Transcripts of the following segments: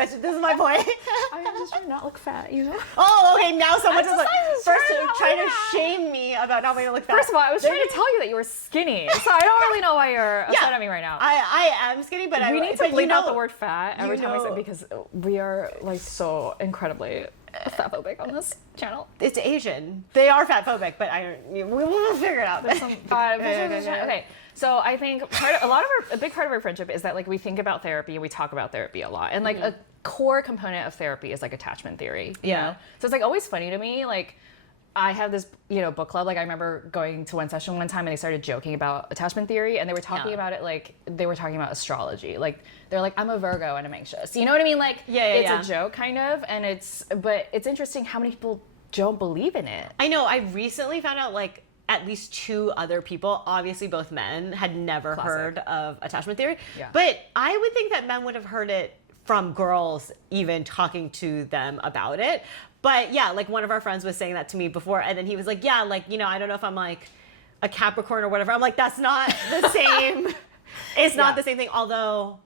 bitch. This is my point. I'm just trying to not look fat, you know? Oh, okay. Now someone just like first trying to fat. shame me about not wanting to look fat. First of all, I was trying to tell you that you were skinny, so I don't really know why you're upset at me right now. I am skinny, but we need to but bleep out the word fat every time I say know- because we are like so incredibly fatphobic on this channel. It's Asian. They are fatphobic, but we'll figure it out. Okay, so I think a big part of our friendship is that like we think about therapy, we talk about therapy a lot, and like a core component of therapy is like attachment theory. You know? So it's like always funny to me, like I have this, book club. Like I remember going to one session one time and they started joking about attachment theory and they were talking about it like they were talking about astrology. Like they're like, I'm a Virgo and I'm anxious. You know what I mean? Like it's a joke kind of, but it's interesting how many people don't believe in it. I know. I recently found out like at least 2 other people, obviously both men, had never heard of attachment theory. Yeah. But I would think that men would have heard it from girls even talking to them about it. But yeah, like one of our friends was saying that to me before, and then he was like, yeah, like, I don't know if I'm like a Capricorn or whatever. I'm like, that's not the same. It's not the same thing. Although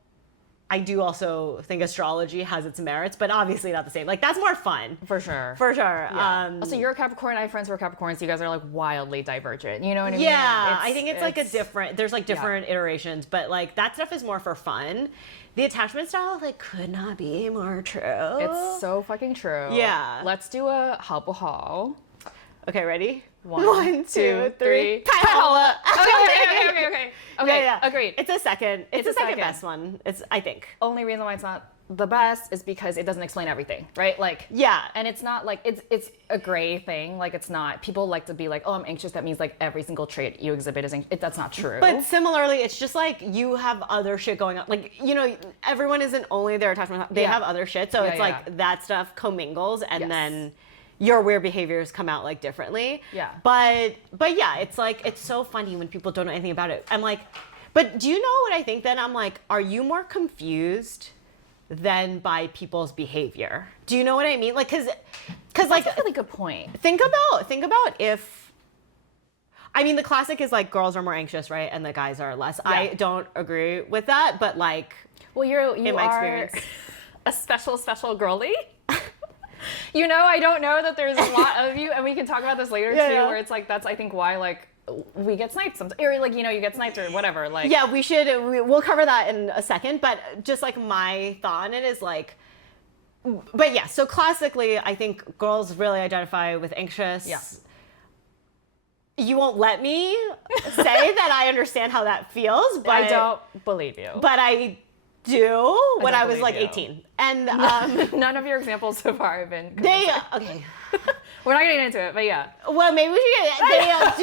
I do also think astrology has its merits, but obviously not the same. Like that's more fun. For sure. For sure. Yeah. So you're a Capricorn, I have friends who are Capricorns, you guys are like wildly divergent. You know what I mean? Yeah, I think it's like there's like different iterations, but like that stuff is more for fun. The attachment style like could not be more true. It's so fucking true. Yeah. Let's do a haul. Okay, ready? 1, 2, 3. Paola. Okay. Yeah. Agreed. It's the second best one. I think. Only reason why it's not the best is because it doesn't explain everything, right? Like and it's not like it's a gray thing. Like it's not. People like to be like, oh, I'm anxious. That means like every single trait you exhibit is anxious. That's not true. But similarly, it's just like you have other shit going on. Like everyone isn't only their attachment. They have other shit. So it's like that stuff commingles, and then your weird behaviors come out like differently. Yeah. But yeah, it's like it's so funny when people don't know anything about it. I'm like, but do you know what I think? Then I'm like, are you more confused than by people's behavior? Do you know what I mean? Like, cause like that's a really good point. Think about if. I mean, the classic is like girls are more anxious, right, and the guys are less. Yeah. I don't agree with that, but like, well, you in my experience, a special girly. I don't know that there's a lot of you, and we can talk about this later too, where it's like that's I think why like we get sniped sometimes, or like you get sniped or whatever. Like we'll cover that in a second, but just like my thought on it is like, but yeah. So classically, I think girls really identify with anxious. Yeah. You won't let me say that I understand how that feels, but I don't believe you. But I do when I was like 18. And none of your examples so far have been okay. We're not getting into it, but yeah. Well, maybe we should get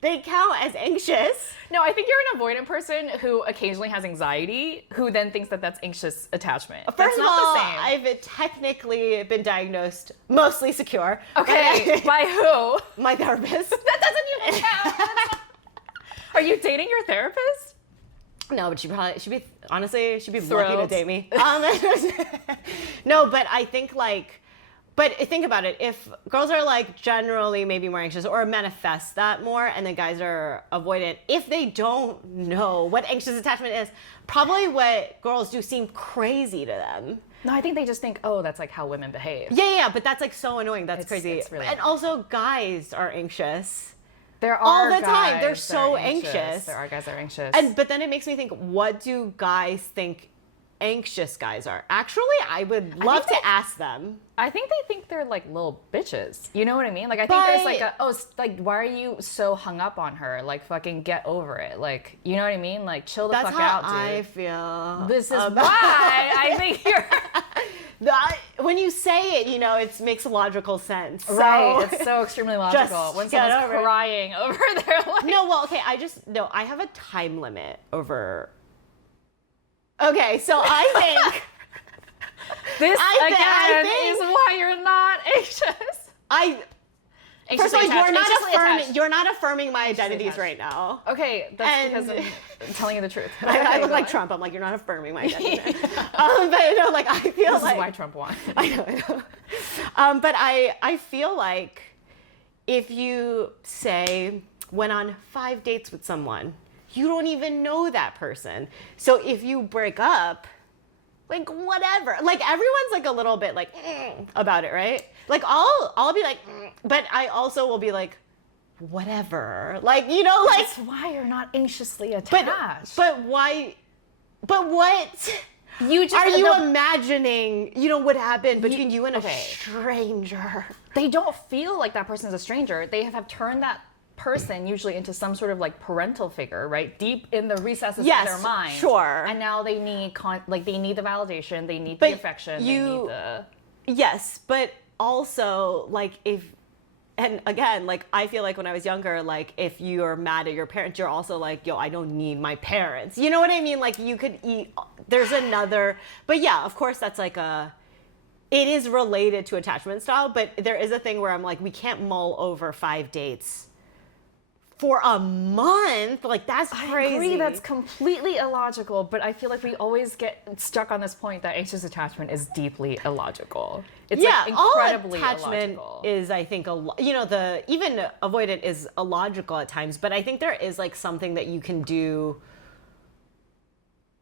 they count as anxious. No, I think you're an avoidant person who occasionally has anxiety, who then thinks that that's anxious attachment. First of not all, the same. I've technically been diagnosed mostly secure. Okay, by who? My therapist. That doesn't even count. Are you dating your therapist? No, but she'd be lucky to date me. No, but I think like, but think about it. If girls are like generally maybe more anxious or manifest that more, and then guys are avoidant, if they don't know what anxious attachment is, probably what girls do seem crazy to them. No, I think they just think, oh, that's like how women behave. Yeah, but that's like so annoying. That's crazy. It's really and also guys are anxious. There are all the guys time. They're that so are anxious. There are guys that are anxious. But then it makes me think, what do guys think anxious guys are? Actually, I would love to ask them. I think they think they're like little bitches. You know what I mean? Like I think there's like why are you so hung up on her? Like fucking get over it. Like you know what I mean? Like chill the fuck out, dude. I feel. This is why I think you're. When you say it, it makes logical sense. Right. It's so extremely logical. When someone's crying over their life. No, well, okay. I have a time limit over. Okay, so I think. This again is why you're not anxious. First of all, you're not affirming my identities right now. Okay, that's because I'm telling you the truth. I look like Trump. I'm like, you're not affirming my identity. But like I feel this like is why Trump won. I know. But I feel like if you say went on 5 dates with someone, you don't even know that person. So if you break up, like whatever. Like everyone's like a little bit like about it, right? Like I'll be like, but I also will be like, whatever. Like, you know, like that's why you're not anxiously attached. But why? But what? You just are you imagining, you know, what happened between you and a stranger? They don't feel like that person is a stranger. They have turned that person usually into some sort of like parental figure, right? Deep in the recesses of their mind. Sure. And now they need they need the validation, they need the affection, they need the... Yes, but also like and again, like I feel like when I was younger, like if you're mad at your parents, you're also like, yo, I don't need my parents. You know what I mean? Like you could there's another, but yeah, of course that's like it is related to attachment style, but there is a thing where I'm like, we can't mull over 5 dates for a month. Like that's crazy. I agree, that's completely illogical, but I feel like we always get stuck on this point that anxious attachment is deeply illogical. It's like incredibly all attachment illogical. Is, I think, you know, even avoidant is illogical at times, but I think there is like something that you can do,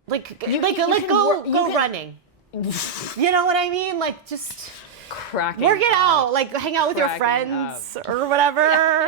like go running. You know what I mean? Like just cracking work it out, like hang out with your friends or whatever.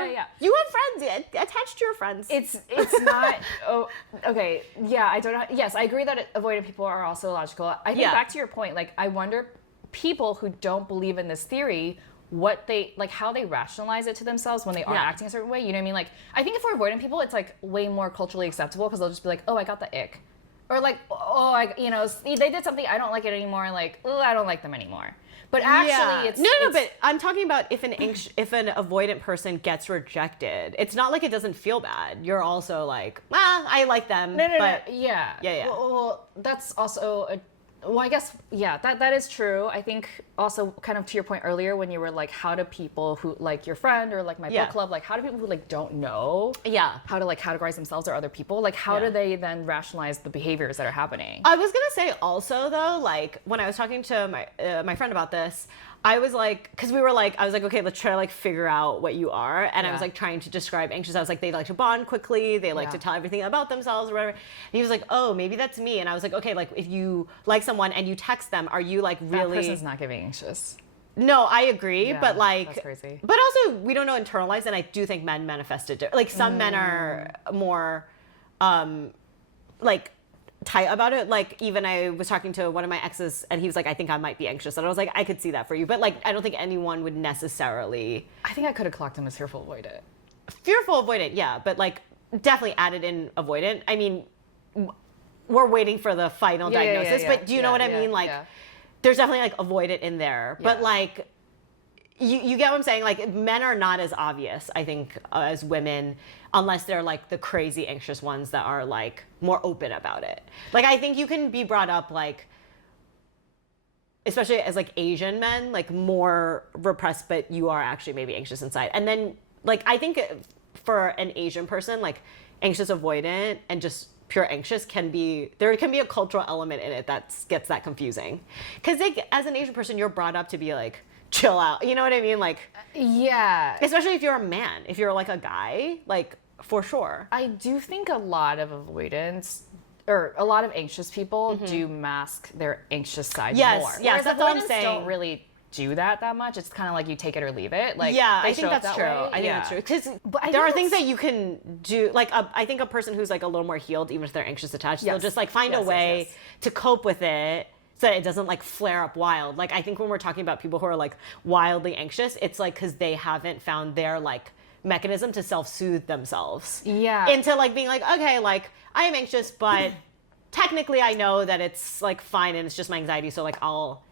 Yeah. You have friends, attached to your friends. It's not. Oh, okay. Yeah, I don't know. Yes, I agree that avoidant people are also illogical. I think back to your point, like I wonder people who don't believe in this theory, what they like, how they rationalize it to themselves when they are acting a certain way. You know what I mean? Like I think if we're avoidant people, it's like way more culturally acceptable because they'll just be like, oh, I got the ick, or like, oh, you know, they did something, I don't like it anymore. Like, oh, I don't like them anymore. But actually, it's no. But I'm talking about if an avoidant person gets rejected, it's not like it doesn't feel bad. You're also like, I like them. No. Yeah. Well, that's also well, I guess, that is true. I think also kind of to your point earlier when you were like, how do people who like your friend or like my book club, like how do people who like don't know how to like categorize themselves or other people, like how do they then rationalize the behaviors that are happening? I was gonna say also though, like when I was talking to my friend about this, I was like, because we were like, I was like, okay, let's try to like figure out what you are. And I was like trying to describe anxious. I was like, they like to bond quickly. They like to tell everything about themselves or whatever. And he was like, oh, maybe that's me. And I was like, okay, like if you like someone and you text them, are you like really... That person's not giving anxious. No, I agree. But like... That's crazy. But also, we don't know internalized. And I do think men manifest it. Like some men are more like... tight about it. Like even I was talking to one of my exes and he was like, I think I might be anxious, and I was like, I could see that for you, but like I don't think anyone would necessarily... I think I could have clocked him as fearful avoidant, yeah, but like definitely added in avoidant. I mean, we're waiting for the final diagnosis, but do you know what I mean? Like there's definitely like avoidant in there, but like you get what I'm saying? Like men are not as obvious, I think, as women, unless they're like the crazy anxious ones that are like more open about it. Like I think you can be brought up like, especially as like Asian men, like more repressed, but you are actually maybe anxious inside. And then like I think for an Asian person, like anxious avoidant and just pure anxious there can be a cultural element in it that gets that confusing. Because like as an Asian person, you're brought up to be like, chill out. You know what I mean? Like, especially if you're a man, if you're like a guy, like for sure. I do think a lot of avoidance or a lot of anxious people do mask their anxious side more. Yes, that's what I'm saying. Don't really do that much. It's kind of like you take it or leave it. Like I think that's true. I think that's true. Because there are things that you can do. Like I think a person who's like a little more healed, even if they're anxious attached, they'll just like find a way to cope with it, so that it doesn't like flare up wild. Like I think when we're talking about people who are like wildly anxious, it's like because they haven't found their like mechanism to self-soothe themselves. Into like being like, okay, like I am anxious, but technically I know that it's like fine and it's just my anxiety. So like I'll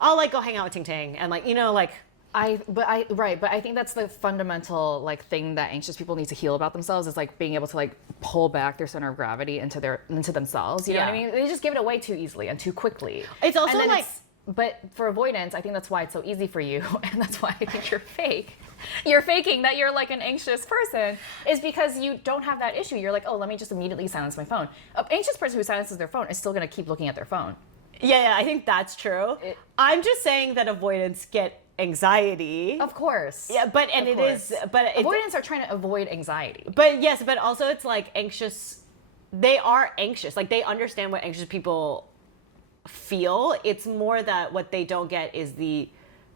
like go hang out with TINGTING and like, you know, like but I think that's the fundamental like thing that anxious people need to heal about themselves is like being able to like pull back their center of gravity into themselves. You know what I mean? They just give it away too easily and too quickly. It's also like, but for avoidance, I think that's why it's so easy for you, and that's why I think you're fake. You're faking that you're like an anxious person is because you don't have that issue. You're like, oh, let me just immediately silence my phone. An anxious person who silences their phone is still going to keep looking at their phone. Yeah, I think that's true. I'm just saying that avoidants get anxiety. Of course. Yeah, but avoidants are trying to avoid anxiety. But yes, but also it's like anxious. They are anxious. Like they understand what anxious people feel. It's more that what they don't get is the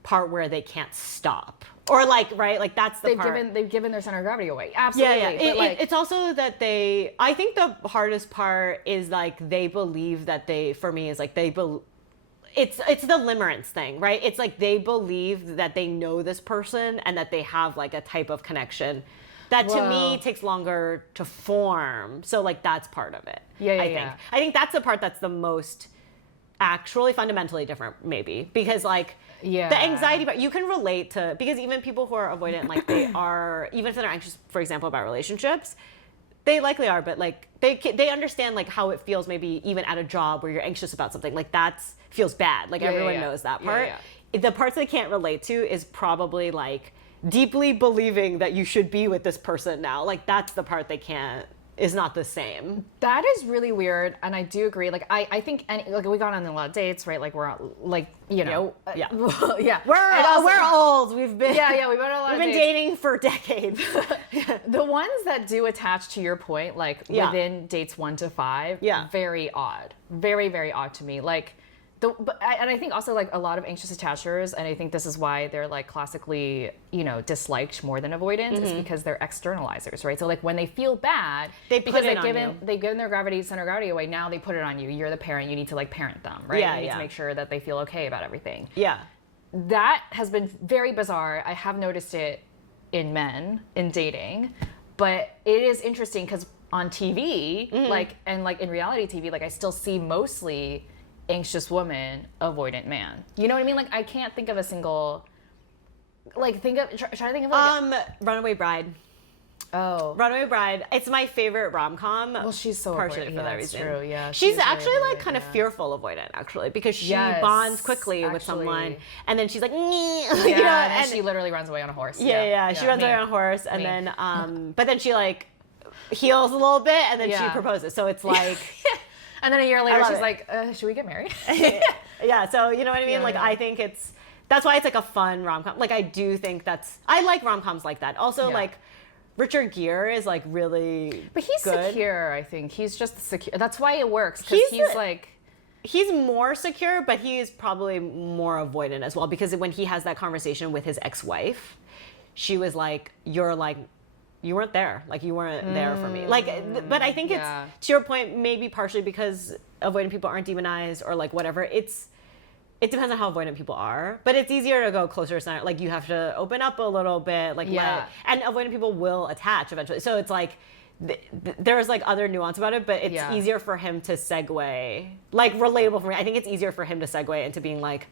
part where they can't stop. Or like, right? Like that's the part. They've given their center of gravity away. Absolutely. Yeah. But it's also that I think the hardest part is like they believe that it's the limerence thing, right? It's like they believe that they know this person and that they have like a type of connection that to me takes longer to form. So like that's part of it. I think that's the part that's the most actually fundamentally different, maybe, because like the anxiety part you can relate to, because even people who are avoidant, like they are, even if they're anxious, for example, about relationships, they likely are, but like they understand like how it feels, maybe even at a job where you're anxious about something, like that's feels bad, like everyone knows that part. The parts they can't relate to is probably like deeply believing that you should be with this person now, like that's the part they can't, is not the same. That is really weird, and I do agree. Like I think like we got on a lot of dates, right? Like we're like, you know, we're old. We've been we've been on a lot we've been dating for decades. The ones that do attach, to your point, like within dates 1 to 5, very odd, very very odd to me. Like and I think also like a lot of anxious attachers, and I think this is why they're like classically, you know, disliked more than avoidant, is because they're externalizers, right? So like when they feel bad, they've given their center of gravity away, now they put it on you. You're the parent, you need to like parent them, right? You need to make sure that they feel okay about everything. That has been very bizarre. I have noticed it in men in dating, but it is interesting because on TV, like, and like in reality TV, like I still see mostly anxious woman, avoidant man. You know what I mean? Like I can't think of a single, like try to think of like Runaway Bride. Oh, Runaway Bride. It's my favorite rom-com. Well, she's so partially avoidant. for that reason. True. Yeah, she's actually like kind of fearful avoidant, actually, because she bonds quickly with someone, and then she's like, you know, and she literally runs away on a horse. She runs away on a horse, and then but then she like heals a little bit, and then she proposes. So it's like. And then a year later, she's like, should we get married? So you know what I mean? I think that's why it's like a fun rom-com. Like I do think I like rom-coms like that. Also like Richard Gere is like really But he's good. Secure, I think. He's just secure. That's why it works. Because he's more secure, but he is probably more avoidant as well, because when he has that conversation with his ex-wife, she was like, you weren't there. Like, you weren't there for me. Like, but I think it's, to your point, maybe partially because avoidant people aren't demonized or like whatever. It depends on how avoidant people are. But it's easier to go closer to center. Like, you have to open up a little bit. Like, and avoidant people will attach eventually. So it's like, there's like other nuance about it, but it's easier for him to segue. Like, relatable for me. I think it's easier for him to segue into being like,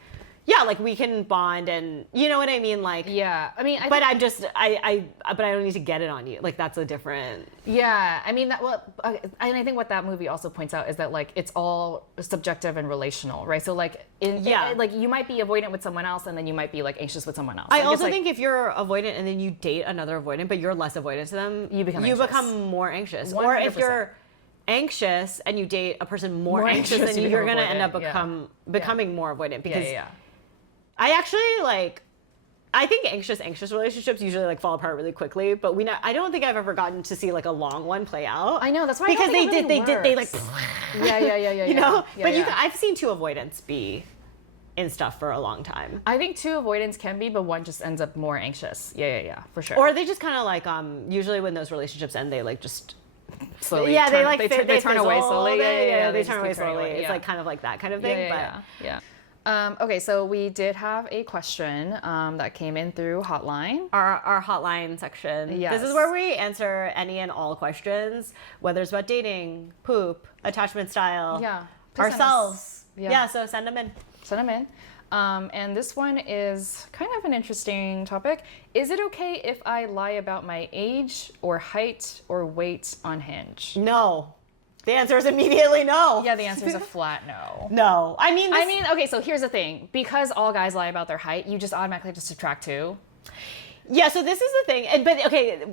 like we can bond, and you know what I mean, like I mean, but I don't need to get it on you. Like that's a different. I mean and I think what that movie also points out is that like it's all subjective and relational, right? So like like you might be avoidant with someone else, and then you might be like anxious with someone else. I also think if you're avoidant and then you date another avoidant, but you're less avoidant to them, you become more anxious. 100%. Or if you're anxious and you date a person more anxious than you, you're gonna end up becoming more avoidant, because. I actually I think anxious relationships usually like fall apart really quickly, but I don't think I've ever gotten to see like a long one play out. I know, that's why because they like you know. But I've seen two avoidants be in stuff for a long time. I think two avoidants can be, but one just ends up more anxious. For sure. Or they just kind of like usually when those relationships end, they like just slowly they turn away slowly. They turn away slowly. It's like kind of like that kind of thing. Okay, so we did have a question that came in through Hotline. Our Hotline section. Yes. This is where we answer any and all questions, whether it's about dating, poop, attachment style, ourselves. So send them in. And this one is kind of an interesting topic. Is it okay if I lie about my age or height or weight on Hinge? No. The answer is immediately no. Yeah, the answer is a flat no. No. I mean, okay, so here's the thing. Because all guys lie about their height, you just automatically have to subtract 2. Yeah, so this is the thing.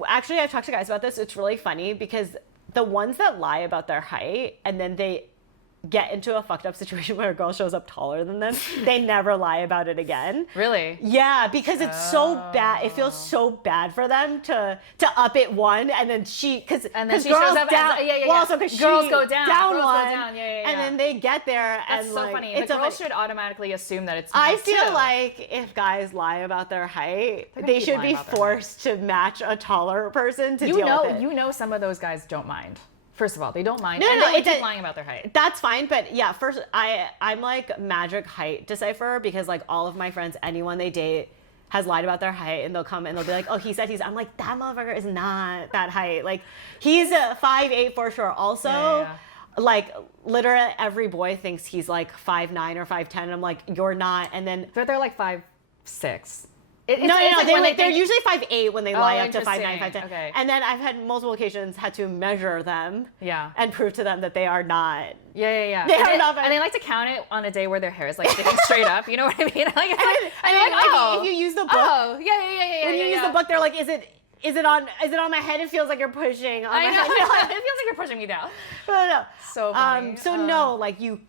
Actually, I've talked to guys about this. It's really funny because the ones that lie about their height and then they get into a fucked up situation where a girl shows up taller than them, they never lie about it again. Really? Yeah, because it's so bad. It feels so bad for them to up it one, and then because she girls shows up down. as, well, also because girls go down one, yeah. and then they get there. That's and so like, funny. It's the girls should automatically assume that it's. I feel too. like if guys lie about their height, they should be forced to match a taller person to deal with it. You know, some of those guys don't mind. First of all, they don't mind. No, they keep lying about their height. That's fine, but yeah, first I'm like magic height decipherer because like all of my friends, anyone they date has lied about their height, and they'll come and they'll be like, oh, he said he's. I'm like, that motherfucker is not that height. Like he's a 5'8" for sure. Also, like literally every boy thinks he's like 5'9" or 5'10", and I'm like, you're not. And then they're like 5'6". They're usually 5'8" when they lie up to 5'9", 5'10". Okay. And then I've had multiple occasions had to measure them, and prove to them that they are not. Yeah. They are not. And they like to count it on a day where their hair is like sticking straight up. You know what I mean? Like, if you use the book, When you use the book, they're like, is it on my head? It feels like you're pushing on my head. It feels like you're pushing me down. No. So funny. No, like you.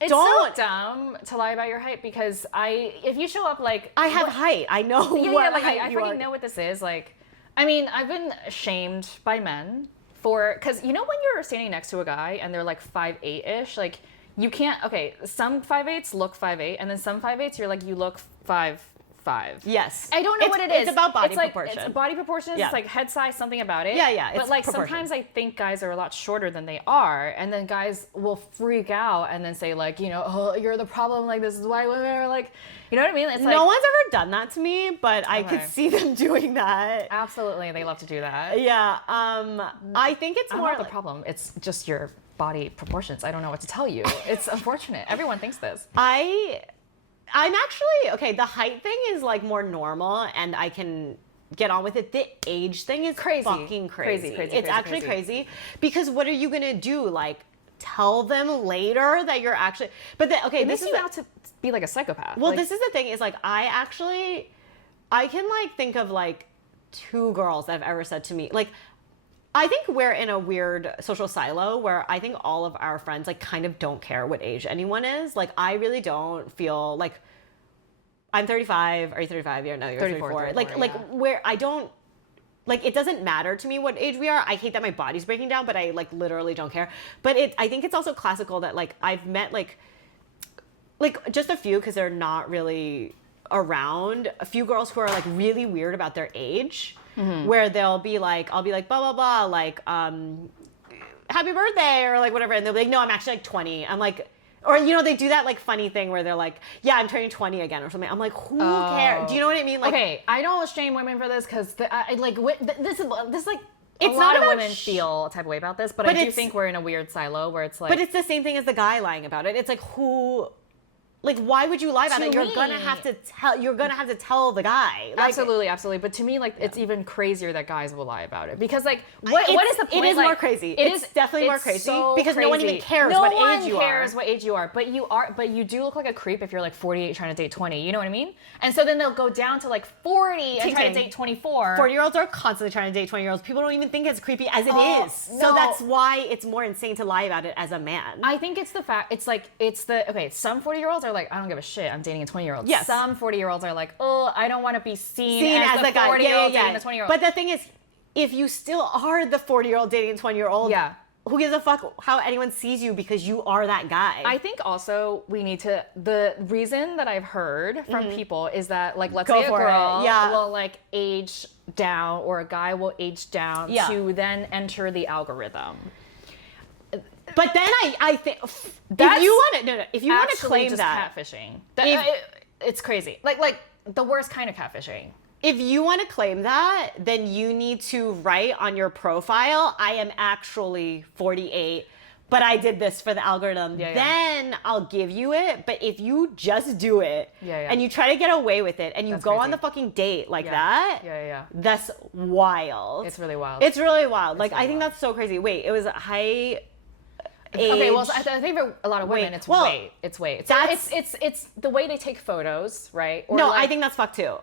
It's so dumb to lie about your height because if you show up like I have height, I know what height I you freaking know what this is. Like, I mean, I've been shamed by men because you know when you're standing next to a guy and they're like 5'8" ish, like you can't. Okay, some 5'8" look 5'8", and then some 5'8" you're like you look 5'5". Yes. I don't know what it is. It's about body like, proportion. It's body proportions. It's like head size, something about it. Yeah. But like sometimes I think guys are a lot shorter than they are, and then guys will freak out and then say like, you know, oh, you're the problem. Like this is why women are like, you know what I mean? It's like, no one's ever done that to me, but I could see them doing that. Absolutely, they love to do that. Yeah. I think it's more not the problem. It's just your body proportions. I don't know what to tell you. It's unfortunate. Everyone thinks this. I'm actually, okay, the height thing is like more normal and I can get on with it. The age thing is fucking crazy. It's actually crazy because what are you going to do? Like tell them later that you're actually, but then, okay, this is out to be like a psychopath. Well, this is the thing is like, I can like think of like 2 girls that have ever said to me, like, I think we're in a weird social silo where I think all of our friends like kind of don't care what age anyone is. Like I really don't feel like I'm 35. Are you 35? Yeah, no, you're 34. Like where I don't like it doesn't matter to me what age we are. I hate that my body's breaking down, but I like literally don't care. But I think it's also classical that like I've met like just a few because they're not really around. A few girls who are like really weird about their age. Mm-hmm. Where they'll be like, I'll be like, blah, blah, blah, like, happy birthday, or like whatever. And they'll be like, no, I'm actually like 20. I'm like, or, you know, they do that like funny thing where they're like, yeah, I'm turning 20 again or something. I'm like, who cares? Do you know what I mean? Like, okay, I don't shame women for this because this is like, it's a lot not of women feel a type of way about this, but I do think we're in a weird silo where it's like. But it's the same thing as the guy lying about it. It's like, like, why would you lie about it? You're gonna have to tell the guy. Like, absolutely. But to me, like, it's even crazier that guys will lie about it because, like, what is the point? It is more crazy. It's definitely more crazy because no one even cares what age you are. No one cares what age you are, but you do look like a creep if you're like 48 trying to date 20. You know what I mean? And so then they'll go down to like 40 and try to date 24. 40-year-olds are constantly trying to date 20-year-olds. People don't even think it's creepy as it is. So that's why it's more insane to lie about it as a man. I think it's the fact. Some 40-year-olds are like, I don't give a shit. I'm dating a 20-year-old. Yes. Some 40-year-olds are like, oh, I don't want to be seen as the 40-year-old dating the 20-year-old. But the thing is, if you still are the 40-year-old dating a 20-year-old, who gives a fuck how anyone sees you because you are that guy? I think also we need to, the reason that I've heard from people is that, like, let's say a girl will like age down or a guy will age down to then enter the algorithm. But then I think if you want to claim just that catfishing, it's crazy. Like the worst kind of catfishing. If you want to claim that, then you need to write on your profile, I am actually 48, but I did this for the algorithm. Then I'll give you it. But if you just do it and you try to get away with it and you go on the fucking date like that, that's wild. It's really wild. It's really wild. Like, I think that's so crazy. Wait, it was high age. Okay, well, I think for a lot of women, it's weight. It's weight. So it's the way they take photos, right? Or no, I think that's fucked too.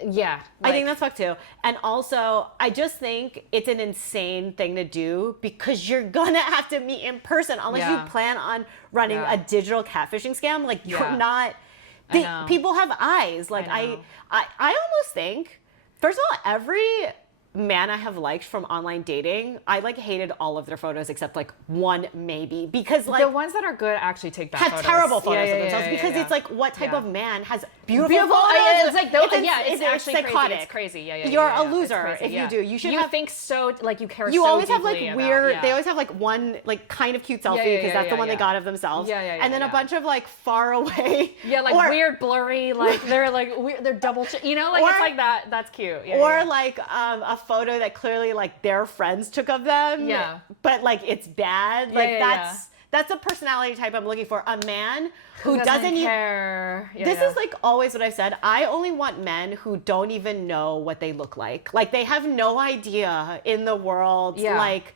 Yeah. I think that's fucked too. And also, I just think it's an insane thing to do because you're gonna have to meet in person unless you plan on running a digital catfishing scam. Like, you're not. People have eyes. Like, I almost think, first of all, every man I have liked from online dating, I like hated all of their photos except like one maybe, because like the ones that are good actually take bad have terrible photos of themselves because it's like, what type of man has beautiful photos? It's like those, it's actually psychotic. It's crazy. You're a loser if you do. You should think so, like you care. You so always have deeply like weird. They always have like one like kind of cute selfie because that's the one they got of themselves. And then a bunch of like far away. Like weird blurry, like they're like weird, they're double, you know, like it's like that. That's cute. Or like a photo that clearly like their friends took of them. But like it's bad. Like that's a personality type I'm looking for. A man who doesn't care. This is like always what I've said. I only want men who don't even know what they look like. Like they have no idea in the world like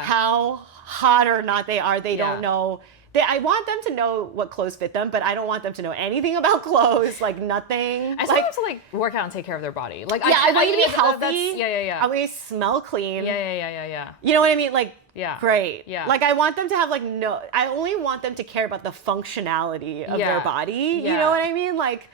how hot or not they are. They don't know. I want them to know what clothes fit them, but I don't want them to know anything about clothes, like nothing. I just want them to like work out and take care of their body. Like I want you to be healthy. I want you to smell clean. You know what I mean? Like, great. Like I want them to have like I only want them to care about the functionality of their body. You know what I mean? Like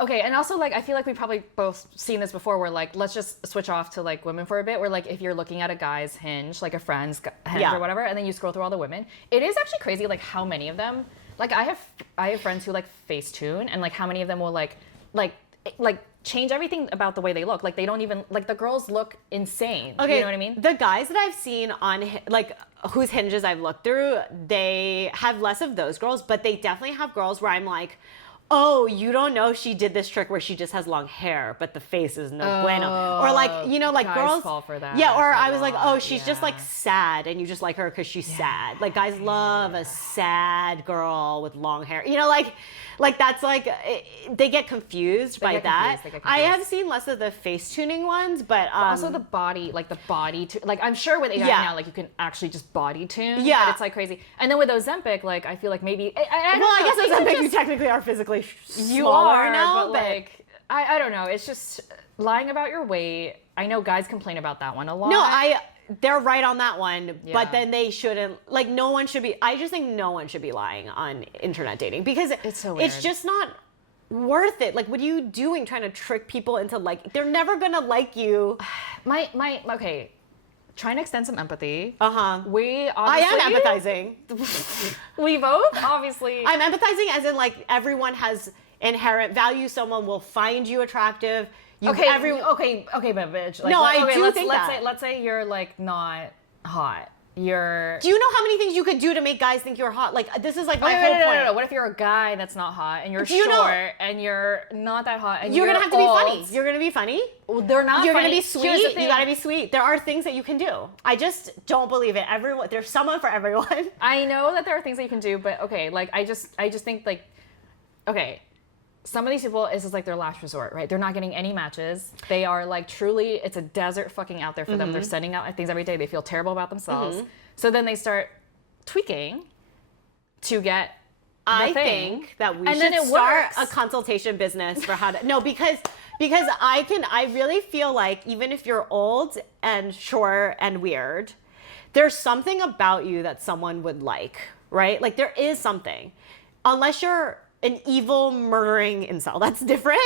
okay, and also like I feel like we've probably both seen this before where like let's just switch off to like women for a bit, where like if you're looking at a guy's Hinge, like a friend's Hinge or whatever, and then you scroll through all the women, it is actually crazy like how many of them, like I have friends who like Facetune, and like how many of them will like change everything about the way they look. Like they don't even, like the girls look insane. Okay, you know what I mean? The guys that I've seen on like whose Hinges I've looked through, they have less of those girls, but they definitely have girls where I'm like, oh, you don't know she did this trick where she just has long hair, but the face is no bueno. Or like, you know, like guys girls fall for that. Yeah, or I was like, oh, she's just like sad and you just like her because she's sad. Like guys love a sad girl with long hair. You know, like that's like, they get confused by that. I have seen less of the face tuning ones, but also the body, like like I'm sure with AI now, like you can actually just body tune. Yeah. But it's like crazy. And then with Ozempic, like I feel like maybe, I guess Ozempic you technically are physically you are now, but like I don't know. It's just lying about your weight. I know guys complain about that one a lot. No, they're right on that one, but then they shouldn't. Like no one should be. I just think no one should be lying on internet dating because it's so weird. It's just not worth it. Like what are you doing trying to trick people into like they're never gonna like you. Okay. Trying to extend some empathy. I am empathizing. We both, obviously. I'm empathizing as in like everyone has inherent value. Someone will find you attractive. But bitch. Like, no, I do think let's say you're like not hot. Do you know how many things you could do to make guys think you're hot? Like this is like my whole point. No. What if you're a guy that's not hot and you're short and you're not that hot and you're gonna have to old. be funny. You're gonna be funny. Well, they're not. You're funny. gonna be sweet. You gotta be sweet. There are things that you can do. I just don't believe it. There's someone for everyone. I know that there are things that you can do, but okay, like I just think like, okay. Some of these people, it's just like their last resort, right? They're not getting any matches. They are like truly, it's a desert fucking out there for them. They're sending out things every day. They feel terrible about themselves. So then they start tweaking to get I think that we should start a consultation business for how to, because I really feel like even if you're old and short and weird, there's something about you that someone would like, right? Like there is something. Unless you're an evil murdering incel, that's different.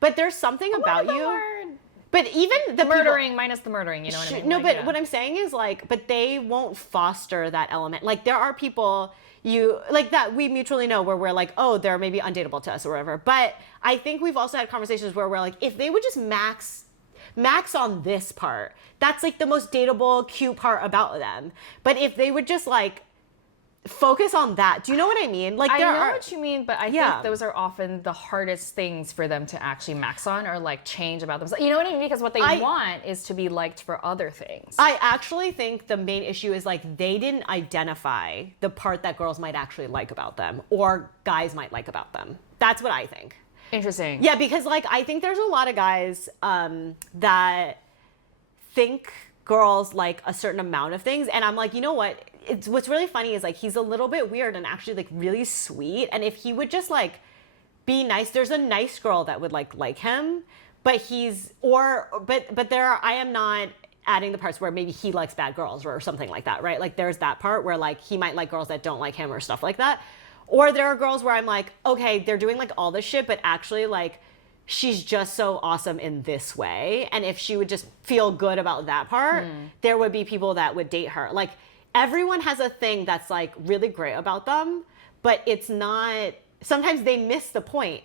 But there's something about you. Word. But even the murdering minus the murdering, you know what I mean? No, like, but what I'm saying is like, but they won't foster that element. Like there are people that we mutually know where we're like, oh, they're maybe undateable to us or whatever. But I think we've also had conversations where we're like, if they would just max on this part, that's like the most dateable, cute part about them. But if they would just like focus on that. Do you know what I mean? Like I know what you mean, but I think those are often the hardest things for them to actually max on or like change about themselves. You know what I mean? Because what they want is to be liked for other things. I actually think the main issue is like they didn't identify the part that girls might actually like about them or guys might like about them. That's what I think. Interesting. Yeah, because like I think there's a lot of guys that think girls like a certain amount of things, and I'm like, you know what? What's really funny is like he's a little bit weird and actually like really sweet, and if he would just like be nice, there's a nice girl that would like him, but I am not adding the parts where maybe he likes bad girls or something like that, right? Like there's that part where like he might like girls that don't like him or stuff like that. Or there are girls where I'm like, okay, they're doing like all this shit, but actually like she's just so awesome in this way. And if she would just feel good about that part, there would be people that would date her. Like everyone has a thing that's like really great about them, but it's not, sometimes they miss the point.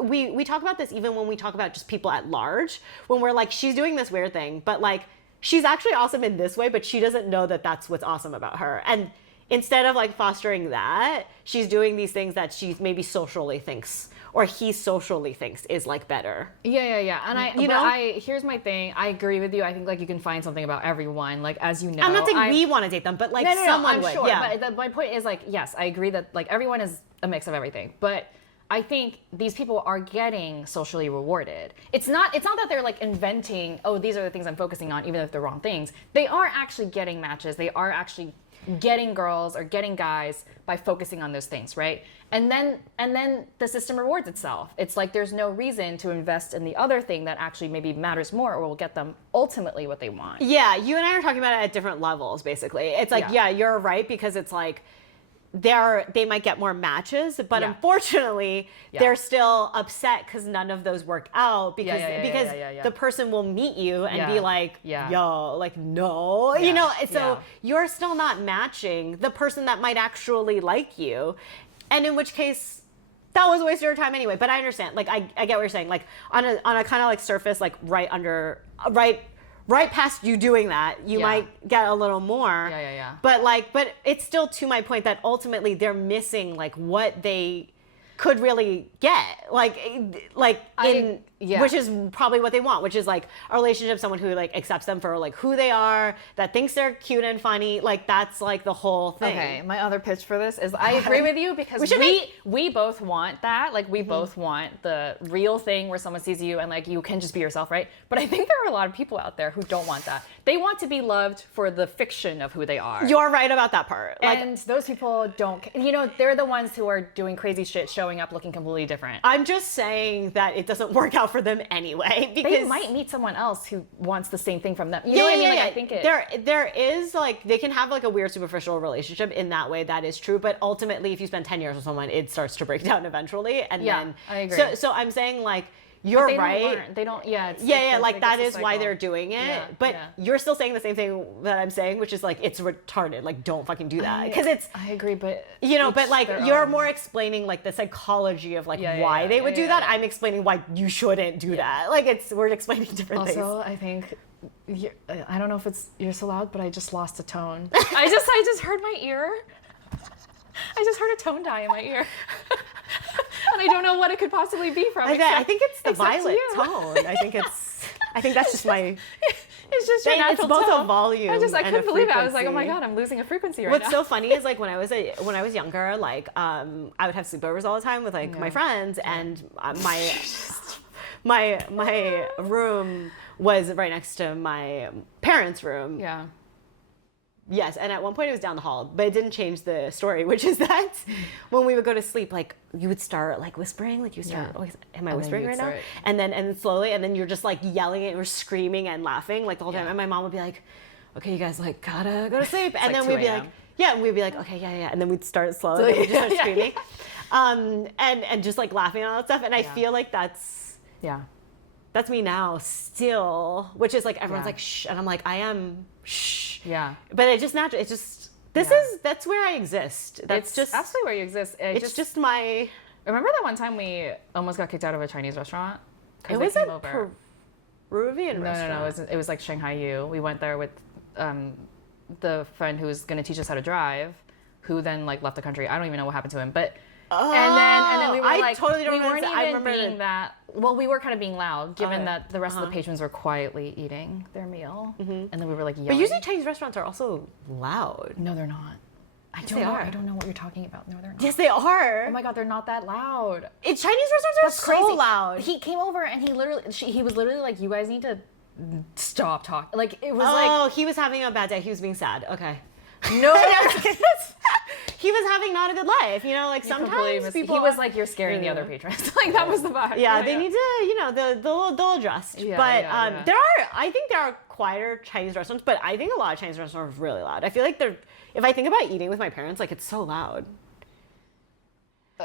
We talk about this even when we talk about just people at large, when we're like, she's doing this weird thing, but like, she's actually awesome in this way, but she doesn't know that that's what's awesome about her. And instead of like fostering that, she's doing these things that she maybe socially thinks, or he socially thinks is like better. Yeah. And here's my thing. I agree with you. I think like you can find something about everyone. Like as you know, I'm not saying we want to date them, but like someone would. Sure. Yeah. But my point is like, yes, I agree that like everyone is a mix of everything. But I think these people are getting socially rewarded. It's not that they're like inventing, oh, these are the things I'm focusing on, even if they're wrong things. They are actually getting matches. They are actually getting girls or getting guys by focusing on those things, right? And then the system rewards itself. It's like there's no reason to invest in the other thing that actually maybe matters more or will get them ultimately what they want. Yeah, you and I are talking about it at different levels, basically. It's like, yeah you're right, because it's like they might get more matches, but unfortunately they're still upset because none of those work out, because the person will meet you and be like, yo, like no, you know, so you're still not matching the person that might actually like you, and in which case that was a waste of your time anyway. But I understand, like I get what you're saying, like on a kind of like surface, like right past you doing that, you might get a little more. But it's still to my point that ultimately they're missing like what they could really get, which is probably what they want, which is like a relationship, someone who like accepts them for like who they are, that thinks they're cute and funny. Like that's like the whole thing. Okay, my other pitch for this is I agree with you, because we both want that. Like we both want the real thing where someone sees you and like you can just be yourself, right? But I think there are a lot of people out there who don't want that. They want to be loved for the fiction of who they are. You're right about that part. Like, and those people don't, you know, they're the ones who are doing crazy shit, showing up looking completely different. I'm just saying that it doesn't work out for them anyway, because they might meet someone else who wants the same thing from them. You know what I mean? Like, I think there is like, they can have like a weird superficial relationship in that way. That is true. But ultimately, if you spend 10 years with someone, it starts to break down eventually. And then I agree. So I'm saying like, you're right. They don't. Like that is why they're doing it. But you're still saying the same thing that I'm saying, which is like, it's retarded. Like, don't fucking do that, because it's. I agree, but you know, but like you're more explaining like the psychology of like why they would do that. I'm explaining why you shouldn't do that. Like we're explaining different things. Also, I think. I don't know if you're so loud, but I just lost a tone. I just heard my ear. I just heard a tone die in my ear. And I don't know what it could possibly be from. I think it's the violet tone. I think that's just my. It's just your natural tone. It's both tone. a volume. I couldn't believe it. I was like, oh my god, I'm losing a frequency right now. What's so funny is like when I was younger, like I would have sleepovers all the time with like my friends, and my room was right next to my parents' room. Yeah. Yes, and at one point it was down the hall, but it didn't change the story, which is that when we would go to sleep, like you would start like whispering, like you start, am I whispering right now? And then slowly, and then you're just like yelling it, or screaming and laughing like the whole time. And my mom would be like, okay, you guys like gotta go to sleep. And then we'd be like, and we'd be like, okay, yeah. And then we'd start slowly, and we'd just start screaming. And just like laughing and all that stuff. And I feel like that's me now still, which is like, everyone's like, shh. And I'm like, I am shh. Yeah. But it just naturally, that's where I exist. That's just absolutely where you exist. It's just my. Remember that one time we almost got kicked out of a Chinese restaurant? It was a Peruvian restaurant. No, it was like Shanghai U. We went there with the friend who was going to teach us how to drive, who then like left the country. I don't even know what happened to him, but. And then we were like, totally don't we weren't remember. even being that. Well, we were kind of being loud, given that the rest of the patrons were quietly eating their meal, and then we were like yelling. But usually Chinese restaurants are also loud. No, they're not. I don't know what you're talking about. No, they're not. Yes, they are. Oh my god, they're not that loud. Chinese restaurants are so loud. He came over and he was literally like, you guys need to stop talking. Like it was he was having a bad day. He was being sad. Okay. No. He was having not a good life, like sometimes people. He was like, you're scaring the other patrons. Like that was the vibe. Yeah, they need to, they'll adjust. I think there are quieter Chinese restaurants, but I think a lot of Chinese restaurants are really loud. I feel like if I think about eating with my parents, like it's so loud.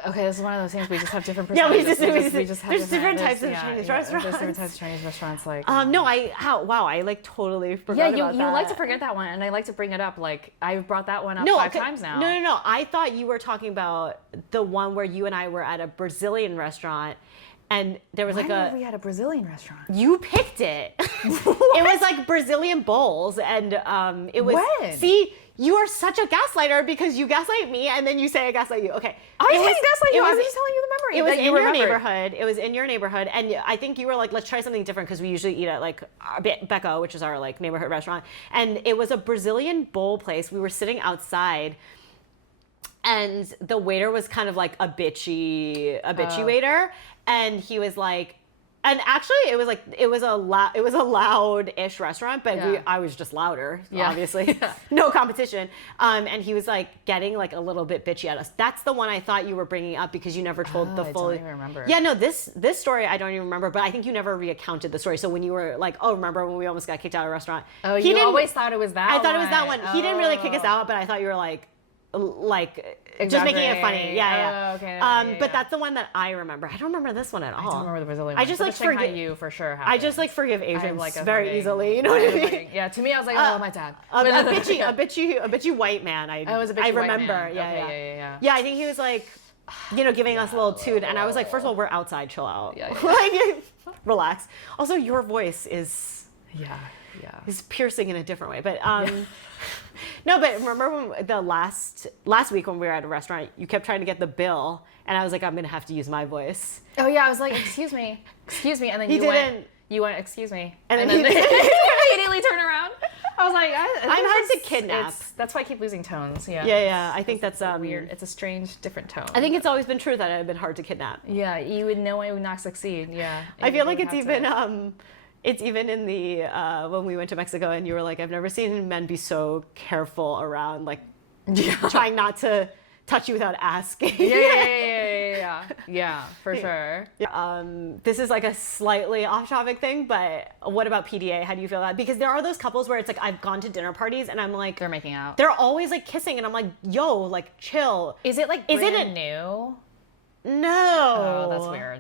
Okay, this is one of those things we just have different perspectives. We just have there's different types of Chinese restaurants. There's different types of Chinese restaurants. Like I like totally forgot about that. Yeah, you like to forget that one, and I like to bring it up. Like I've brought that one up 5 times now. No. I thought you were talking about the one where you and I were at a Brazilian restaurant, and there was we had a Brazilian restaurant? You picked it. It was like Brazilian bowls, and it was. When? See. You are such a gaslighter because you gaslight me and then you say I gaslight you. Okay. I didn't gaslight you. I was just telling you the memory. It was in your neighborhood. It was in your neighborhood. And I think you were like, let's try something different because we usually eat at like Becco, which is our like neighborhood restaurant. And it was a Brazilian bowl place. We were sitting outside and the waiter was kind of like a bitchy waiter. And he was like, and actually, it was a loud-ish restaurant, but I was just louder, obviously, no competition. And he was like getting like a little bit bitchy at us. That's the one I thought you were bringing up because you never told the full. I don't even remember. Yeah, no, this story I don't even remember, but I think you never recounted the story. So when you were like, oh, remember when we almost got kicked out of a restaurant? Oh, you always thought it was that. I thought it was that one. He didn't really kick us out, but I thought you were like just making it funny. But that's the one that I remember. I don't remember this one at all. I don't remember the Brazilian one. I just like forgive you for sure. I just like forgive Asians very easily. You know what I mean? Yeah. To me, I was like, oh, my dad. A bitchy white man. I was a bitchy white remember. Man. Yeah. Yeah, I think he was like, giving us a little toot, and I was like, first of all, we're outside. Chill out. Like, relax. Also, your voice is is piercing in a different way, but no, but remember when the last week when we were at a restaurant, you kept trying to get the bill, and I was like, I'm gonna have to use my voice. Oh yeah, I was like, excuse me, and then you went, excuse me, and then he immediately turn around. I was like, I'm hard to kidnap. That's why I keep losing tones. Yeah. I think that's weird. It's a strange, different tone. I think it's always been true that I've been hard to kidnap. Yeah, you would know I would not succeed. Yeah. I feel like it's even. It's even in the when we went to Mexico and you were like, I've never seen men be so careful around like trying not to touch you without asking. Yeah, for sure. This is like a slightly off-topic thing, but what about PDA? How do you feel about it? Because there are those couples where it's like I've gone to dinner parties and I'm like they're making out. They're always like kissing and I'm like, yo, like chill. Is it like brand new? No. Oh,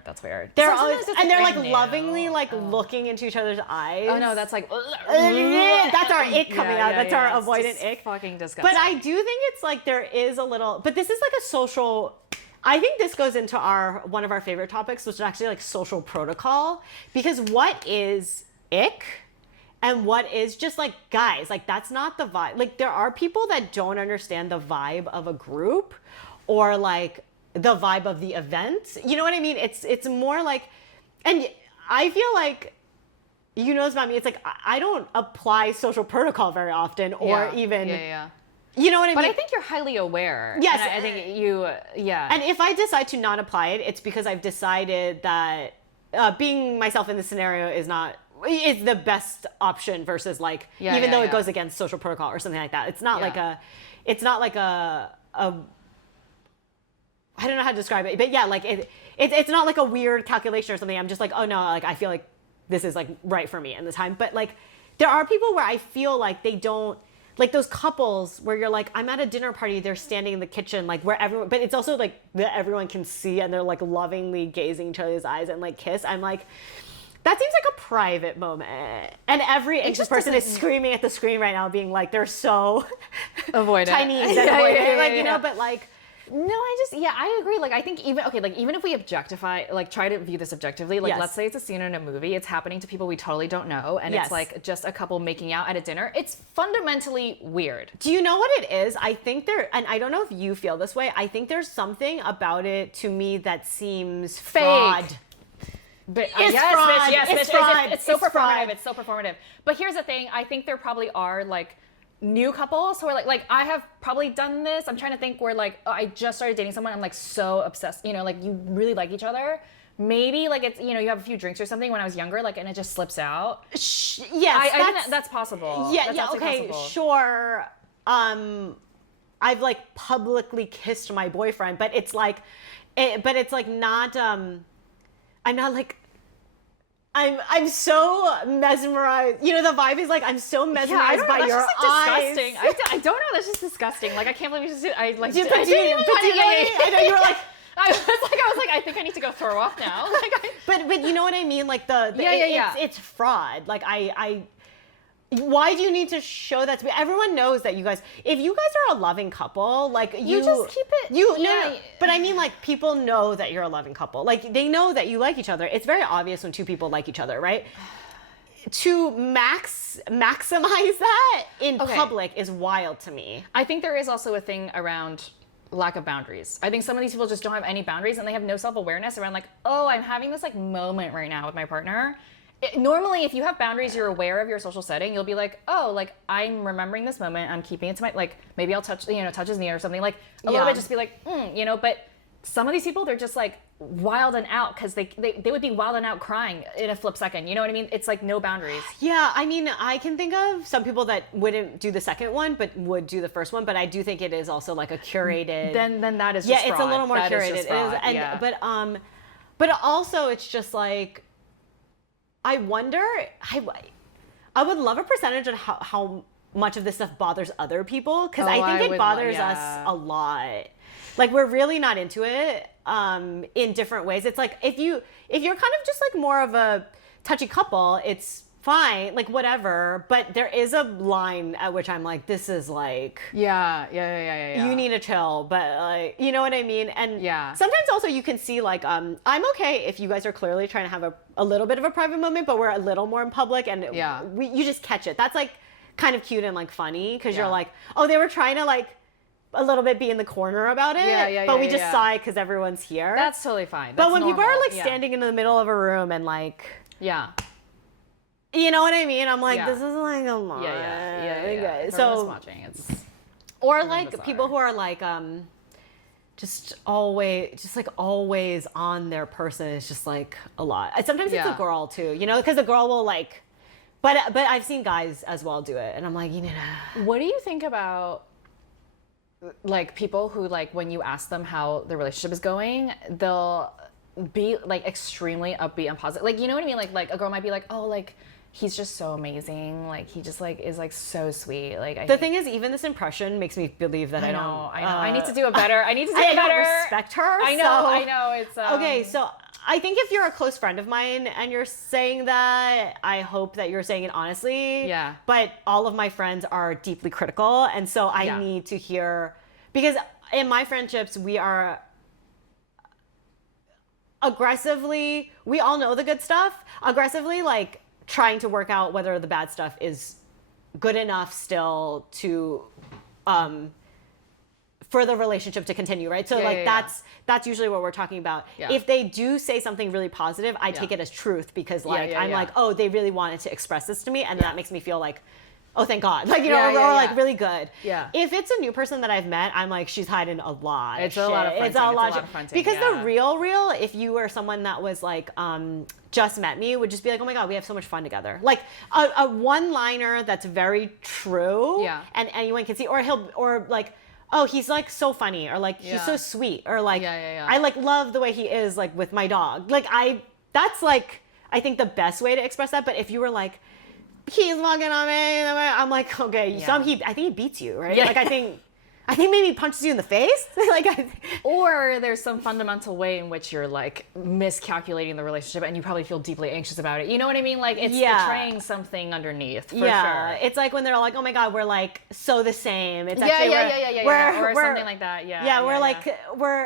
that's weird. They're always, and they're like lovingly like looking into each other's eyes. Oh no, that's like that's our ick coming out. That's our avoidant ick. Fucking disgusting. But I do think it's like there is a little, but this is like a social. I think this goes into one of our favorite topics, which is actually like social protocol, because what is ick? And what is just like, guys, like that's not the vibe. Like there are people that don't understand the vibe of a group or like the vibe of the event. You know what I mean? It's more like, and I feel like, you know this about me, it's like I don't apply social protocol very often or even, you know what I mean? But I think you're highly aware. Yes. And I think you, And if I decide to not apply it, it's because I've decided that being myself in this scenario is the best option versus like, even though it goes against social protocol or something like that. It's not like a I don't know how to describe it, but like it's not like a weird calculation or something. I'm just like, oh no, like I feel like this is like right for me in the time. But like there are people where I feel like they don't, like those couples where you're like, I'm at a dinner party, they're standing in the kitchen, like where everyone, but it's also like that everyone can see and they're like lovingly gazing each other's eyes and like kiss. I'm like, that seems like a private moment. And every anxious person is screaming at the screen right now being like, they're so avoidant. Chinese and avoidant. Like, you know, but like, no, I agree. Like, I think even if we objectify, like, try to view this objectively, like, let's say it's a scene in a movie, it's happening to people we totally don't know, and it's like just a couple making out at a dinner. It's fundamentally weird. Do you know what it is? I think and I don't know if you feel this way, I think there's something about it to me that seems fake. Fraud. But, it's fraud. It's fraud. It's so performative. It's so performative. But here's the thing. I think there probably are, like, new couples who are like I have probably done this. I'm trying to think where like, oh, I just started dating someone. I'm like so obsessed, you know, like you really like each other. Maybe like it's, you know, you have a few drinks or something when I was younger, like, and it just slips out. Yes, I think that's possible. Yeah, okay, possible. Sure. I've like publicly kissed my boyfriend, but it's like not, I'm not like, I'm so mesmerized. You know, the vibe is like, I'm so mesmerized by your eyes. Disgusting. I don't know. That's just disgusting. Like, I can't believe you just, I like, I know you were like, I was like, I think I need to go throw up now. Like, but you know what I mean? Like it's fraud. Like why do you need to show that to me? Everyone knows that you guys, if you guys are a loving couple, like you just keep it. No. But I mean, like, people know that you're a loving couple. Like, they know that you like each other. It's very obvious when two people like each other, right? To maximize that in public is wild to me. I think there is also a thing around lack of boundaries. I think some of these people just don't have any boundaries, and they have no self-awareness around like, oh, I'm having this like moment right now with my partner. Normally, if you have boundaries, you're aware of your social setting, you'll be like, oh, like, I'm remembering this moment, I'm keeping it to my, like, maybe I'll touch his knee or something, like, a little bit, just be like, but some of these people, they're just like wild and out, because they would be wild and out crying in a flip second, you know what I mean? It's like no boundaries. Yeah, I mean, I can think of some people that wouldn't do the second one, but would do the first one, but I do think it is also like a curated. Then that is just fraud. It's a little more that curated. Is fraud. But also it's just like, I wonder, I would love a percentage on how much of this stuff bothers other people, because I think it bothers us a lot. Like, we're really not into it in different ways. It's like, if you're kind of just like more of a touchy couple, it's fine, like whatever, but there is a line at which I'm like, this is like, yeah. You need to chill, but like, you know what I mean? And sometimes also you can see like, I'm okay if you guys are clearly trying to have a little bit of a private moment, but we're a little more in public, and you just catch it. That's like kind of cute and like funny, because you're like, oh, they were trying to like a little bit be in the corner about it, but we just saw it because everyone's here. That's totally fine. But when people are like standing in the middle of a room and like, you know what I mean? I'm like, this is like a lot. Yeah. So watching. Or like bizarre. People who are like, just always on their person is just like a lot. Sometimes it's a girl too, you know, because the girl will like, but I've seen guys as well do it, and I'm like, you know. What do you think about like people who, like, when you ask them how their relationship is going, they'll be like extremely upbeat and positive, like, you know what I mean? Like a girl might be like, oh, like, he's just so amazing, like, he just like is like so sweet, like, the thing is, even this impression makes me believe that I know I need to do it better. I don't respect her. I know it's okay, so I think if you're a close friend of mine and you're saying that, I hope that you're saying it honestly. Yeah. But all of my friends are deeply critical, and so I need to hear, because in my friendships, we are aggressively, we all know the good stuff, aggressively like trying to work out whether the bad stuff is good enough still to for the relationship to continue, right? So that's usually what we're talking about. If they do say something really positive, I take it as truth, because like I'm like, oh, they really wanted to express this to me, and that makes me feel like, oh, thank God. Like, you know, or like really good. Yeah. If it's a new person that I've met, I'm like, she's hiding a lot. It's a lot of fronting. It's a lot of fronting. Because the real, if you were someone that was like, just met me, would just be like, oh my God, we have so much fun together. Like a one-liner that's very true. Yeah. And anyone can see, or like, oh, he's like so funny, or like he's so sweet, or like I like love the way he is like with my dog. Like that's like, I think the best way to express that. But if you were like, he's mugging on me, I'm like, okay, I think he beats you, right? Like I think maybe he punches you in the face. Or there's some fundamental way in which you're like miscalculating the relationship, and you probably feel deeply anxious about it. You know what I mean? Like, it's betraying something underneath, for sure. It's like when they're like, oh my God, we're like so the same. It's or something like that.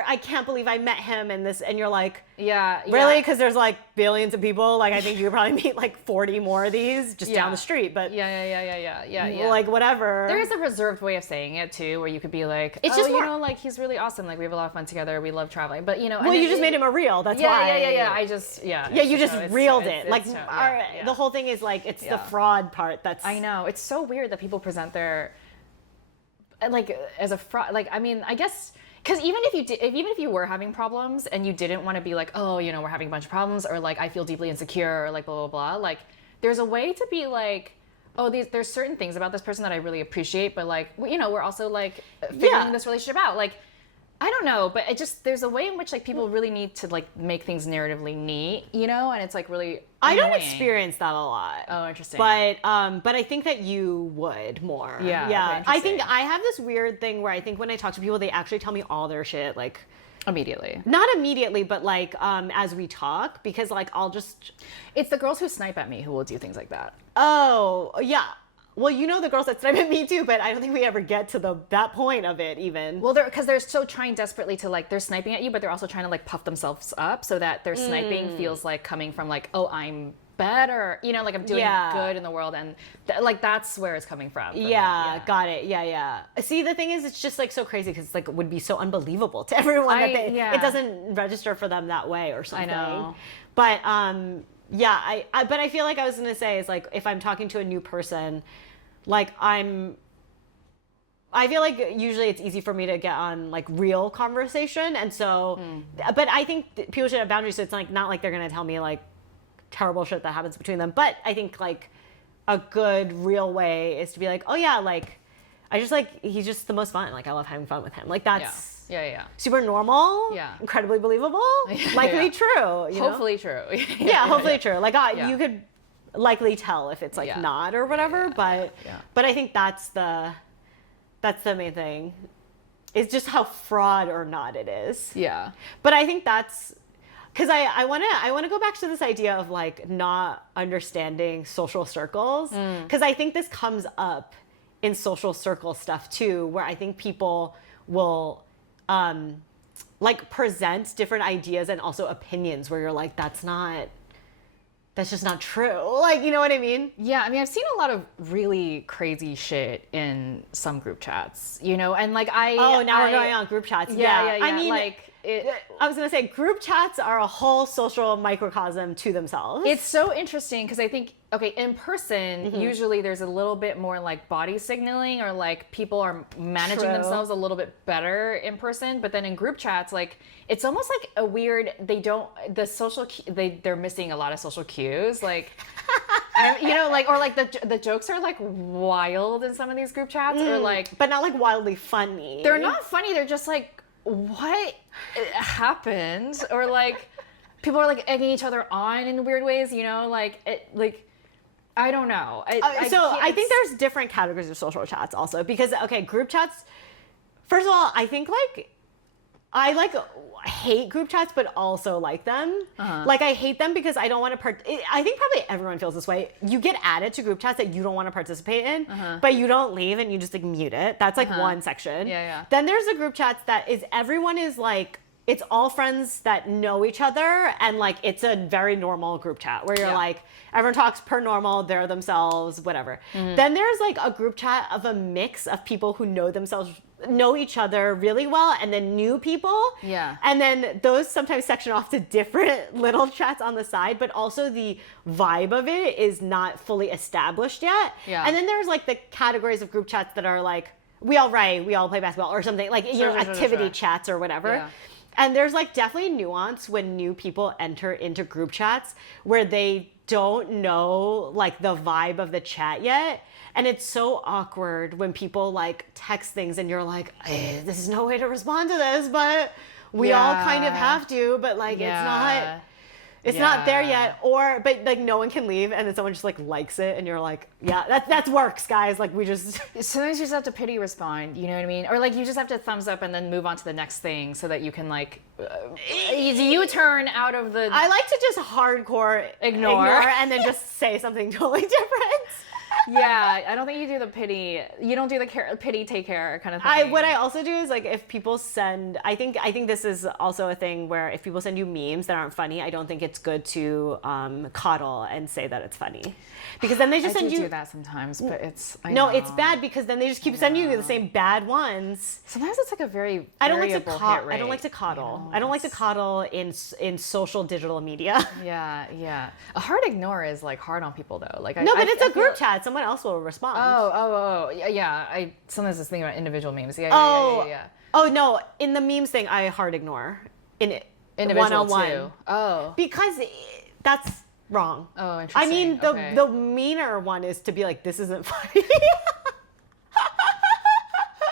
I can't believe I met him, and you're like, really? Because there's like billions of people. Like, I think you could probably meet like 40 more of these just down the street. But like, whatever. There is a reserved way of saying it too, where you could be like, it's just more, like, he's really awesome. Like, we have a lot of fun together. We love traveling. But, you know, well, you just made him a reel. That's why. You just reeled it. Like, the whole thing is like, it's the fraud part. That's. I know. It's so weird that people present their, like, as a fraud. Like, I mean, I guess. Because even if you were having problems and you didn't want to be like, oh, you know, we're having a bunch of problems, or like, I feel deeply insecure, or like blah blah blah, like, there's a way to be like, oh, there's certain things about this person that I really appreciate, but like, you know, we're also like figuring this relationship out. Like, I don't know, but it just, there's a way in which like people really need to like make things narratively neat, you know, and it's like really I annoying. don't experience that a lot. Oh, interesting. But I think that you would more. Yeah. Yeah. Okay, I think I have this weird thing where I think when I talk to people, they actually tell me all their shit, like immediately. Not immediately, but like as we talk, because like I'll just. It's the girls who snipe at me who will do things like that. Oh, yeah. Well, you know the girls that snipe at me too, but I don't think we ever get to that point of it even. Well, because they're so trying desperately to like, they're sniping at you, but they're also trying to like puff themselves up so that their sniping feels like coming from like, oh, I'm better, you know, like I'm doing good in the world, and like that's where it's coming from. Yeah, got it. Yeah. See, the thing is, it's just like so crazy because it's like it would be so unbelievable to everyone that it doesn't register for them that way or something. I know. But yeah, but I feel like I was gonna say is like if I'm talking to a new person, like I feel like usually it's easy for me to get on like real conversation, and so but I think people should have boundaries, so it's like not like they're gonna tell me like terrible shit that happens between them, but I think like a good real way is to be like, oh yeah, like I just like he's just the most fun, like I love having fun with him, like that's super normal, incredibly believable, likely true, you hopefully know? True. Hopefully true, like you could likely tell if it's like not or whatever, but I think that's the main thing, is just how fraud or not it is. But I think that's because I want to go back to this idea of like not understanding social circles, because I think this comes up in social circle stuff too, where I think people will like present different ideas and also opinions where you're like, that's just not true. Like, you know what I mean? Yeah, I mean, I've seen a lot of really crazy shit in some group chats, you know, and like we're going on group chats. Yeah. I mean, like I was gonna say group chats are a whole social microcosm to themselves. It's so interesting because I think, okay, in person, usually there's a little bit more like body signaling, or like people are managing themselves a little bit better in person. But then in group chats, like it's almost like a weird, they're missing a lot of social cues. Like, you know, like, or like the jokes are like wild in some of these group chats, or like, but not like wildly funny. They're not funny. They're just like, what happened? Or like people are like egging each other on in weird ways, you know, like I don't know. I think there's different categories of social chats also, because group chats, first of all, I think like I like hate group chats, but also like them. Like I hate them because I don't want to I think probably everyone feels this way. You get added to group chats that you don't want to participate in, but you don't leave and you just like mute it. That's like one section. Then there's the group chats that is everyone is like, it's all friends that know each other, and like it's a very normal group chat where you're like everyone talks per normal, they're themselves, whatever. Then there's like a group chat of a mix of people who know each other really well, and then new people. And then those sometimes section off to different little chats on the side, but also the vibe of it is not fully established yet. And then there's like the categories of group chats that are like, we all write, we all play basketball or something, like activity chats or whatever. And there's like definitely nuance when new people enter into group chats where they don't know like the vibe of the chat yet. And it's so awkward when people like text things and you're like, this is no way to respond to this, but we all kind of have to, but like it's not there yet. But like no one can leave, and then someone just like likes it, and you're like, that's works, guys. Like we just sometimes you just have to pity respond, you know what I mean? Or like you just have to thumbs up and then move on to the next thing so that you can like U-turn out of the. I like to just hardcore ignore and then just say something totally different. I don't think you do the pity. You don't do the pity, take care kind of thing. What I also do is like if people send, I think this is also a thing where if people send you memes that aren't funny, I don't think it's good to coddle and say that it's funny, because then they just send you. I do that sometimes, but it's it's bad because then they just keep sending you the same bad ones. Sometimes it's like a very I don't like to coddle. I don't like to coddle. I don't like to coddle in social digital media. A hard ignore is like hard on people though. Like but it's a group chat. Someone else will respond. I sometimes just think about individual memes. Oh no, in the memes thing, I hard ignore in it individual one-on-one. Too. Oh, because that's Wrong. Oh, interesting. I mean, Okay. the meaner one is to be like, this isn't funny.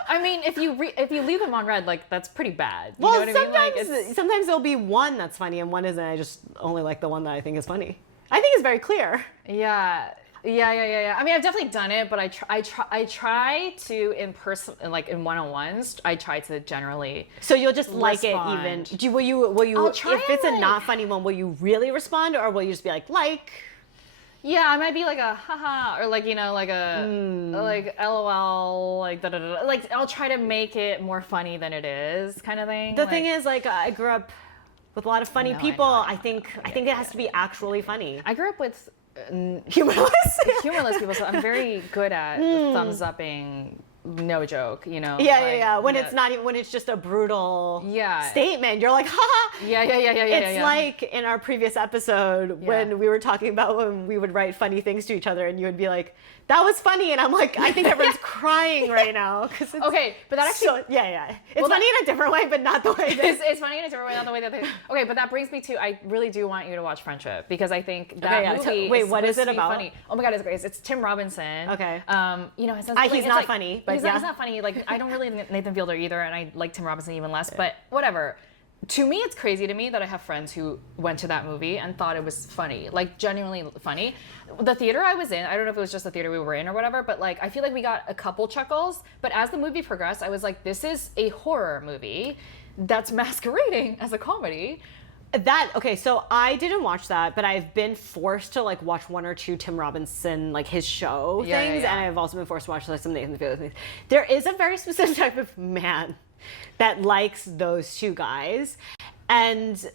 I mean, if you leave them on red, like that's pretty bad. You Well, know what sometimes, I mean? Like, sometimes there'll be one that's funny and one isn't. I just only like the one that I think is funny. I think it's very clear. Yeah. I mean, I've definitely done it, but I try to in person, like in one-on-ones, I try to generally. So you'll just like it respond. even. Will you? I'll try if it's and, a not funny one, will you really respond, or will you just be like? Yeah, I might be like a haha, or like, you know, like a like LOL, like da da da. Like I'll try to make it more funny than it is, kind of thing. The thing is, like, I grew up with a lot of funny people. I think it has to be actually funny. I grew up with Humorless. humorless people, so I'm very good at thumbs upping. No joke, you know. Yeah. When it's not even, when it's just a brutal statement, you're like, ha. Yeah. It's like in our previous episode when we were talking about when we would write funny things to each other, and you would be like, "That was funny," and I'm like, "I think everyone's crying right now." Okay, but that actually, it's funny in a different way, but not the way that it's funny in a different way, not the way that they. Okay, but that brings me to, I really do want you to watch Friendship, because I think that movie. Wait, what is it about? Funny. Oh my god, it's great. It's Tim Robinson. Okay. You know, he's not funny. But he's not funny. Like, I don't really Nathan Fielder either, and I like Tim Robinson even less. But whatever. To me, it's crazy to me that I have friends who went to that movie and thought it was funny, like genuinely funny. The theater I was in, I don't know if it was just the theater we were in or whatever, but like I feel like we got a couple chuckles. But as the movie progressed, I was like, this is a horror movie that's masquerading as a comedy. Okay, so I didn't watch that, but I've been forced to like watch one or two Tim Robinson, like his show things, and I've also been forced to watch like some Nathan Fielder things. There is a very specific type of man that likes those two guys, and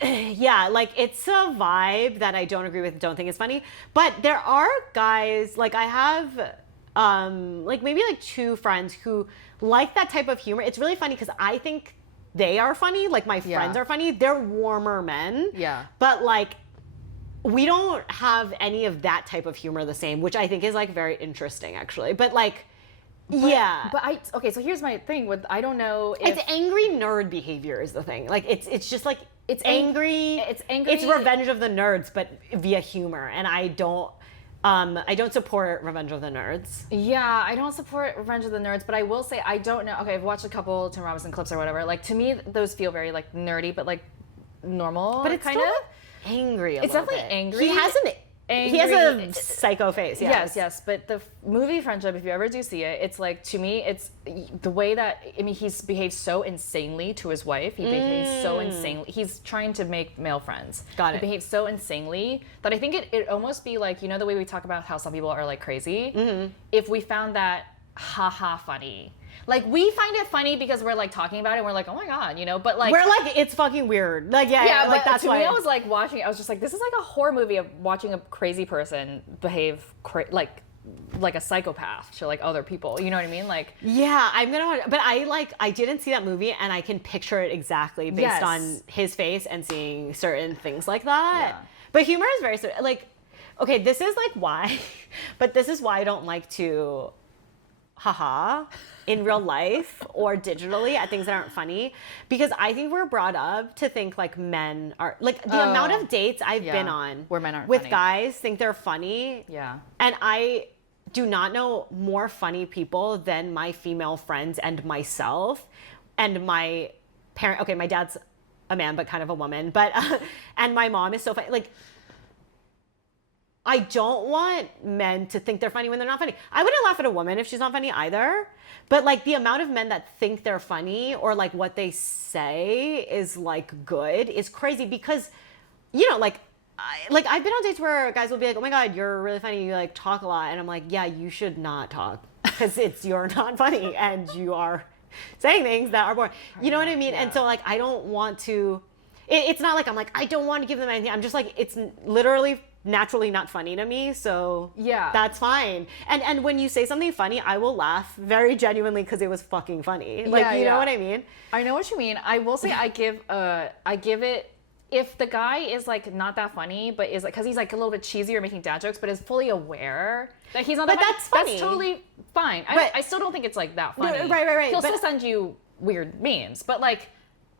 like it's a vibe that I don't agree with, don't think it's funny. But there are guys, like I have like maybe like two friends who like that type of humor. It's really funny because I think they are funny, like my friends are funny. They're warmer men. Yeah. But like we don't have any of that type of humor the same, which I think is like very interesting actually. But like okay, so here's my thing with, I don't know if... It's angry nerd behavior is the thing. Like it's just like it's angry. It's Revenge of the Nerds, but via humor. And I don't support Revenge of the Nerds. Yeah, I don't support Revenge of the Nerds, but I will say I don't know. Okay, I've watched a couple Tim Robinson clips or whatever. Like to me, those feel very like nerdy, but like normal. But it's kind of angry. It's definitely angry. He has a psycho face. Yes. But the movie Friendship, if you ever do see it, it's like, to me, it's the way that, I mean, he's behaved so insanely to his wife. He behaves so insanely. He's trying to make male friends. Got it. He behaves so insanely that I think it almost be like, you know, the way we talk about how some people are like crazy. Mm-hmm. If we found that haha funny. Like, we find it funny because we're like talking about it and we're like, oh my god, you know, but like we're like, it's fucking weird. Like yeah, like that's why. To me, I was like watching it, I was just like, this is like a horror movie of watching a crazy person behave like a psychopath to like other people. You know what I mean? Like but I didn't see that movie and I can picture it exactly based on his face and seeing certain things like that. Yeah. But humor is very like, okay, this is like why, but this is why I don't like to haha in real life or digitally at things that aren't funny, because I think we're brought up to think like men are like the amount of dates I've been on where men aren't with funny. Guys think they're funny. Yeah. And I do not know more funny people than my female friends and myself and my parent. Okay, my dad's a man but kind of a woman, but and my mom is so funny. Like, I don't want men to think they're funny when they're not funny. I wouldn't laugh at a woman if she's not funny either. But like the amount of men that think they're funny or like what they say is like good is crazy, because, you know, like I've been on dates where guys will be like, oh my god, you're really funny, you like talk a lot. And I'm like, yeah, you should not talk because you're not funny and you are saying things that are boring. You know what I mean? Yeah. And so like, I don't want to, it's not like I'm like, I don't want to give them anything. I'm just like, it's literally naturally not funny to me, so yeah, that's fine. And when you say something funny, I will laugh very genuinely because it was fucking funny. Like, you know what I mean? I know what you mean. I will say I give it, if the guy is like not that funny, but is like, because he's like a little bit cheesy or making dad jokes, but is fully aware that he's not that funny. But that's funny. That's totally fine. I still don't think it's like that funny. No, right. He'll still send you weird memes, but like,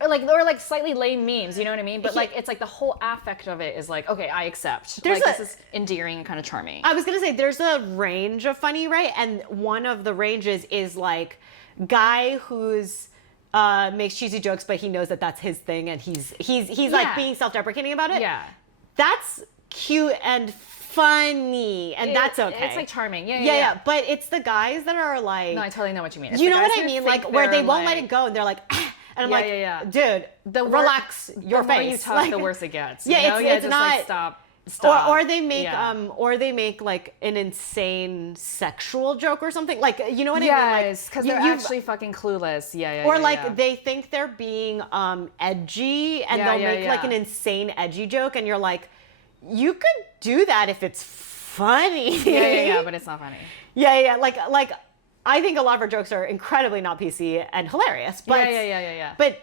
or like slightly lame memes, you know what I mean? But like it's like the whole affect of it is like, okay, I accept. This is endearing and kind of charming. I was gonna say there's a range of funny, right? And one of the ranges is like guy who's makes cheesy jokes, but he knows that that's his thing, and he's like being self-deprecating about it. Yeah, that's cute and funny, and that's okay. It's like charming. Yeah. But it's the guys that are like, no, I totally know what you mean. It's you know what I mean? Like where they won't let it go, and they're like. And I'm dude, relax your face. The more you talk, the worse it gets. It's not. Like, stop. Or they make like an insane sexual joke or something. Like, you know what I mean? Yes, because they're actually fucking clueless. Or they think they're being edgy, and they'll make like an insane edgy joke, and you're like, you could do that if it's funny. Yeah, but it's not funny. Yeah. Like. I think a lot of our jokes are incredibly not PC and hilarious, but but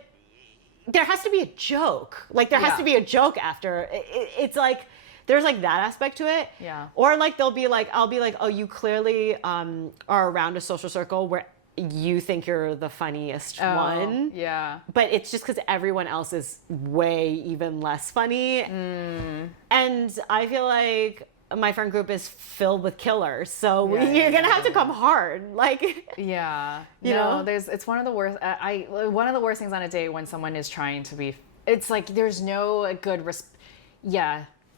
there has to be a joke. Like there has to be a joke after. It's like there's like that aspect to it. Yeah. Or like I'll be like, oh, you clearly are around a social circle where you think you're the funniest one. Yeah. But it's just because everyone else is way even less funny. And I feel like my friend group is filled with killers, so you're gonna have to come hard, like. You know, it's one of the worst. One of the worst things on a date when someone is trying to be. It's like there's no good.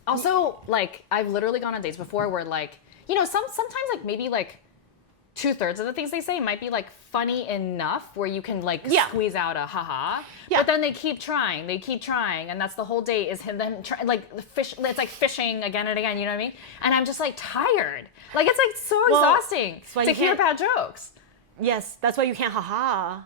Also, like I've literally gone on dates before where like sometimes like maybe like 2/3 of the things they say might be like funny enough where you can like squeeze out a haha. But then they keep trying, and that's the whole date is them like the fish. It's like fishing again and again. You know what I mean? And I'm just like tired. Like it's like so exhausting to hear bad jokes. Yes, that's why you can't haha.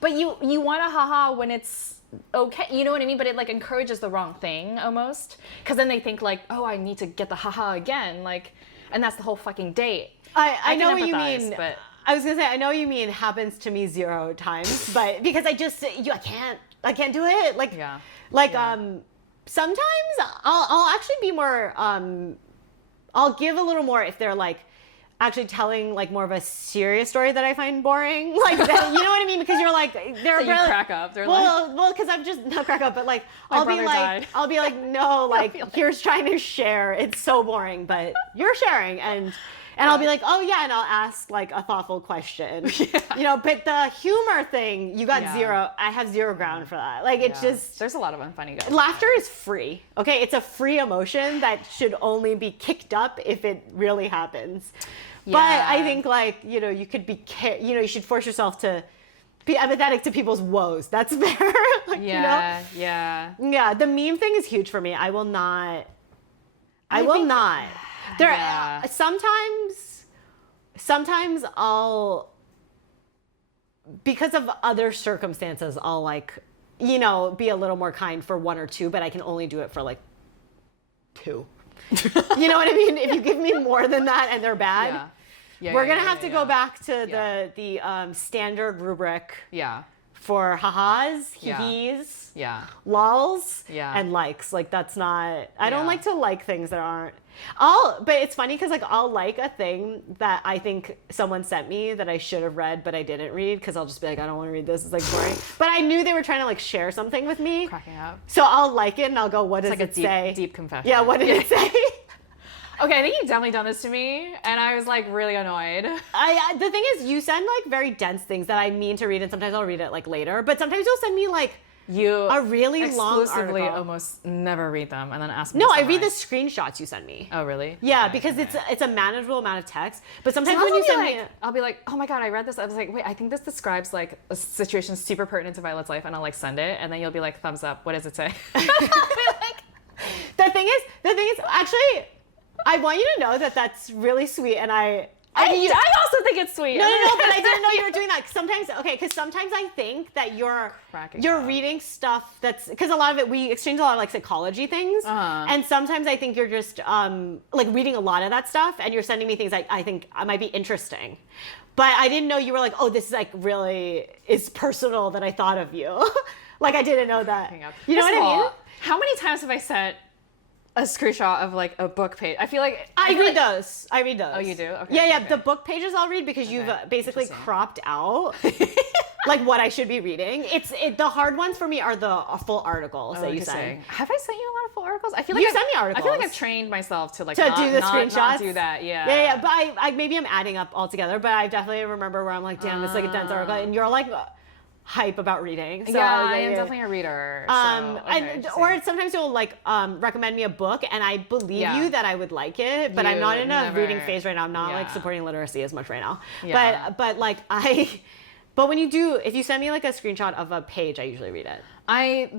But you want a haha when it's okay. You know what I mean? But it like encourages the wrong thing almost, because then they think like, oh, I need to get the haha again, like, and that's the whole fucking date. I know what you mean. But I was gonna say I know what you mean. Happens to me 0 times, but because I can't do it. Like sometimes I'll actually be more. I'll give a little more if they're like actually telling like more of a serious story that I find boring. Like that, you know what I mean? Because you're like they're so you crack up. They're well, because I'm just not crack up, but like I'll be like no, like here's trying to share. It's so boring, but you're sharing and I'll be like, oh yeah, and I'll ask like a thoughtful question. But the humor thing, you got 0. I have 0 ground for that. Like it's just there's a lot of unfunny guys. Laughter is free. Okay, it's a free emotion that should only be kicked up if it really happens. But I think like you could be you should force yourself to be empathetic to people's woes. That's fair. Like, Yeah. The meme thing is huge for me. I will not. Sometimes I'll, because of other circumstances, I'll like, be a little more kind for 1 or 2, but I can only do it for like 2. You know what I mean? If you give me more than that and they're bad, we're gonna have to go back to the standard rubric. For ha-has, hee-hees, lols, and likes. Like that's not. I don't like to like things that aren't. But it's funny because like I'll like a thing that I think someone sent me that I should have read but I didn't read because I'll just be like, I don't want to read this. It's like boring. But I knew they were trying to like share something with me. Cracking up. So I'll like it and I'll go, what does it say? Deep confession. Yeah, what did it say? Okay, I think you've definitely done this to me, and I was like really annoyed. The thing is, you send like very dense things that I mean to read, and sometimes I'll read it like later. But sometimes you'll send me like a really long exclusively article. almost never read them, and then ask me. No, I read the screenshots you send me. Oh, really? Yeah, because it's a manageable amount of text. But sometimes when you send me, I'll be like, oh my god, I read this. I was like, wait, I think this describes like a situation super pertinent to Violet's life, and I'll like send it, and then you'll be like, thumbs up. What does it say? I'll be like, the thing is, actually. I want you to know that that's really sweet, and I also think it's sweet. No, but I didn't know you were doing that. Sometimes I think that you're reading stuff that's because a lot of it we exchange a lot of like psychology things, and sometimes I think you're just like reading a lot of that stuff, and you're sending me things I think might be interesting, but I didn't know you were like, oh, this is like really is personal that I thought of you, like I didn't know that. You know what I mean? How many times have I sent a screenshot of like a book page? I feel like I read those. Oh, you do? Okay. Yeah. The book pages I'll read because you've basically cropped out like what I should be reading. The hard ones for me are the full articles that you send. Have I sent you a lot of full articles? I feel like you sent me articles. I feel like I've trained myself to like do the screenshots. Not do that. Yeah. Yeah. But I maybe I'm adding up all together. But I definitely remember where I'm like, damn, it's like a dense article, and you're like hype about reading. So I am definitely a reader. Or sometimes you'll like recommend me a book, and I believe you that I would like it, but I'm not in a reading phase right now. I'm not like supporting literacy as much right now. Yeah. But like but when if you send me like a screenshot of a page, I usually read it.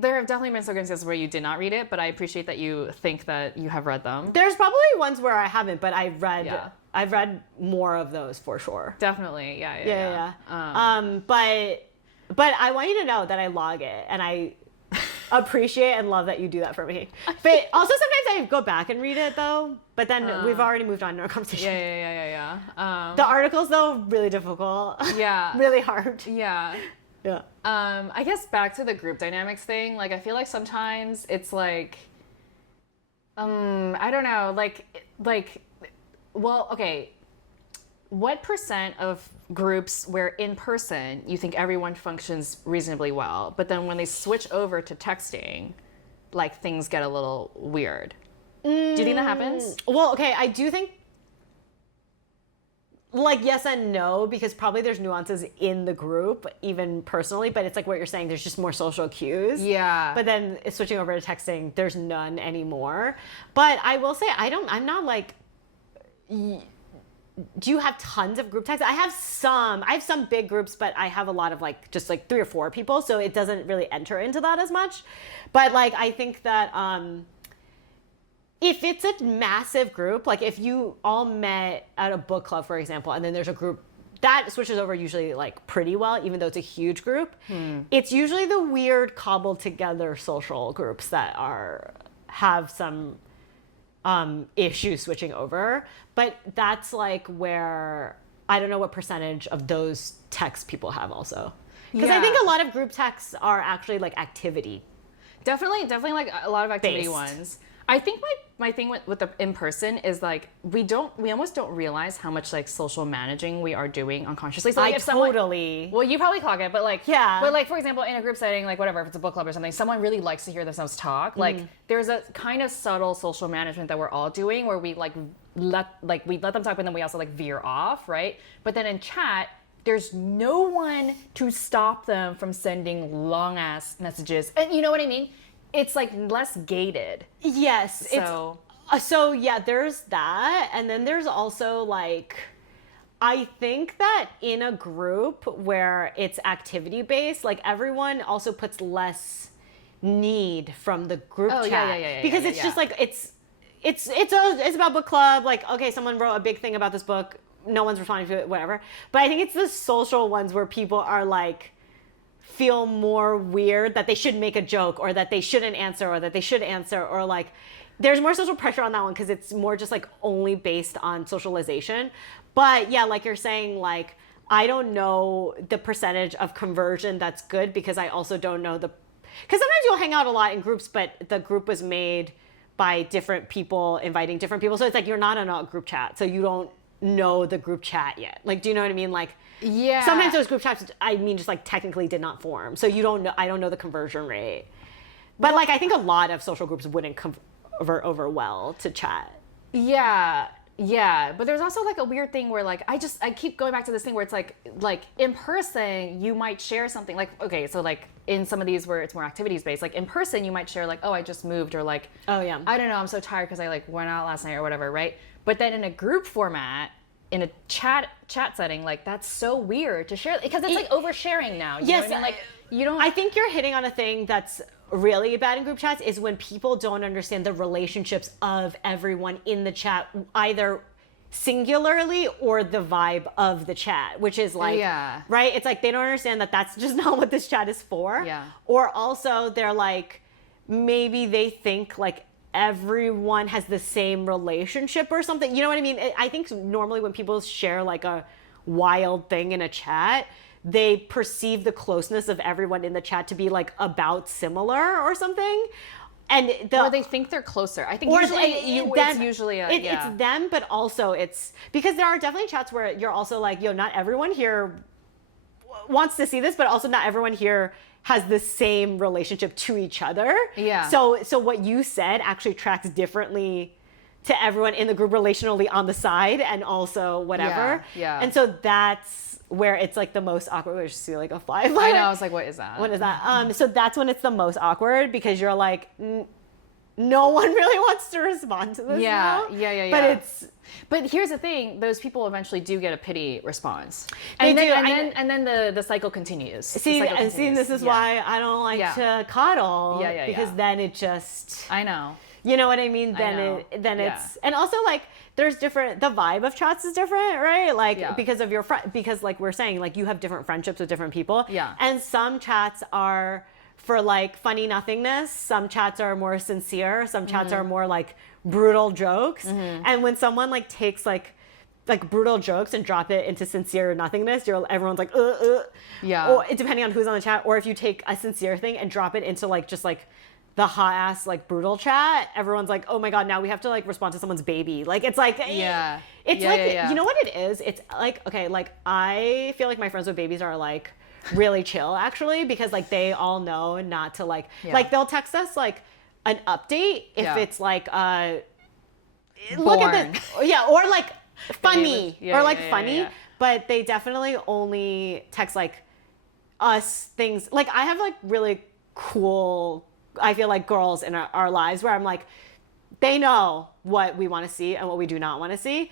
There have definitely been circumstances where you did not read it, but I appreciate that you think that you have read them. There's probably ones where I haven't, but I've read more of those for sure. Definitely, yeah. But I want you to know that I log it, and I appreciate and love that you do that for me. But also sometimes I go back and read it though, but then we've already moved on in our conversation. Yeah. The articles though, really difficult. Yeah. Really hard. Yeah. Yeah. I guess back to the group dynamics thing, like I feel like sometimes it's like, I don't know, well, okay. What percent of groups where in person you think everyone functions reasonably well, but then when they switch over to texting, like things get a little weird? Do you think that happens? Well, okay, I do think like yes and no, because probably there's nuances in the group, even personally, but it's like what you're saying, there's just more social cues. Yeah. But then switching over to texting, there's none anymore. But I will say, I'm not like... Do you have tons of group texts? I have some big groups, but I have a lot of like just like 3 or 4 people, so it doesn't really enter into that as much. But like I think that if it's a massive group, like if you all met at a book club, for example, and then there's a group that switches over usually like pretty well, even though it's a huge group. It's usually the weird cobbled together social groups that have some issues switching over, but that's like where I don't know what percentage of those texts people have also, because I think a lot of group texts are actually like activity. Definitely like a lot of activity based ones. I think my thing with the in person is like we almost don't realize how much like social managing we are doing unconsciously. So like if well, you probably clock it, but like but like for example in a group setting, like whatever, if it's a book club or something, someone really likes to hear themselves talk. Like there's a kind of subtle social management that we're all doing where we let them talk, but then we also like veer off, right? But then in chat, there's no one to stop them from sending long ass messages, and you know what I mean. It's like less gated. Yes. So yeah, there's that. And then there's also like, I think that in a group where it's activity based, like everyone also puts less need from the group chat. Because it's just like, it's about book club. Like, okay, someone wrote a big thing about this book. No one's responding to it, whatever. But I think it's the social ones where people are like, feel more weird that they should make a joke or that they shouldn't answer or that they should answer, or like there's more social pressure on that one because it's more just like only based on socialization. But yeah, like you're saying, like I don't know the percentage of conversion that's good, because I also don't know because sometimes you'll hang out a lot in groups, but the group was made by different people inviting different people, so it's like you're not in a group chat, so you don't know the group chat yet. Like, do you know what I mean? Like, yeah, sometimes those group chats, I mean, just like technically did not form, so you don't know. I don't know the conversion rate, but like I think a lot of social groups wouldn't convert over well to chat. Yeah, but there's also like a weird thing where like I keep going back to this thing where it's like in person you might share something like, okay, so like in some of these where it's more activities based, like in person you might share like, oh, I just moved, or like, oh yeah, I don't know, I'm so tired because I like went out last night or whatever, right? But then in a group format, in a chat setting, like that's so weird to share, because it's like oversharing now. You know what I mean? Like you don't. I think you're hitting on a thing that's really bad in group chats, is when people don't understand the relationships of everyone in the chat, either singularly or the vibe of the chat, which is like, right? It's like they don't understand that that's just not what this chat is for. Yeah. Or also they're like, maybe they think like everyone has the same relationship or something. You know what I mean? I think normally when people share like a wild thing in a chat, they perceive the closeness of everyone in the chat to be like about similar or something. And or they think they're closer. I think usually it's usually it's them, but also it's because there are definitely chats where you're also like, yo, not everyone here wants to see this, but also not everyone here has the same relationship to each other. Yeah. So what you said actually tracks differently to everyone in the group relationally on the side and also whatever. Yeah. And so that's where it's like the most awkward. We just see like a fly. I know. I was like, what is that? What is that? So that's when it's the most awkward because you're like, no one really wants to respond to this. Yeah. But here's the thing: those people eventually do get a pity response, and then the cycle continues. See, this is why I don't like to cuddle. Because then it just. I know. You know what I mean? It's, and also like there's different, the vibe of chats is different, right? Like because of because like we're saying, like you have different friendships with different people. Yeah. And some chats are for like funny nothingness. Some chats are more sincere. Some chats are more like brutal jokes. And when someone like takes like brutal jokes and drop it into sincere nothingness, everyone's like, Yeah. Or depending on who's on the chat, or if you take a sincere thing and drop it into like just like the hot ass like brutal chat, everyone's like, oh my god, now we have to like respond to someone's baby. Like it's like you know what it is? It's like, okay, like I feel like my friends with babies are like really chill actually, because like they all know not to like they'll text us like an update if it's like look at this, or like funny funny. But they definitely only text like us things. Like I have like really cool, I feel like girls in our lives where I'm like, they know what we want to see and what we do not want to see.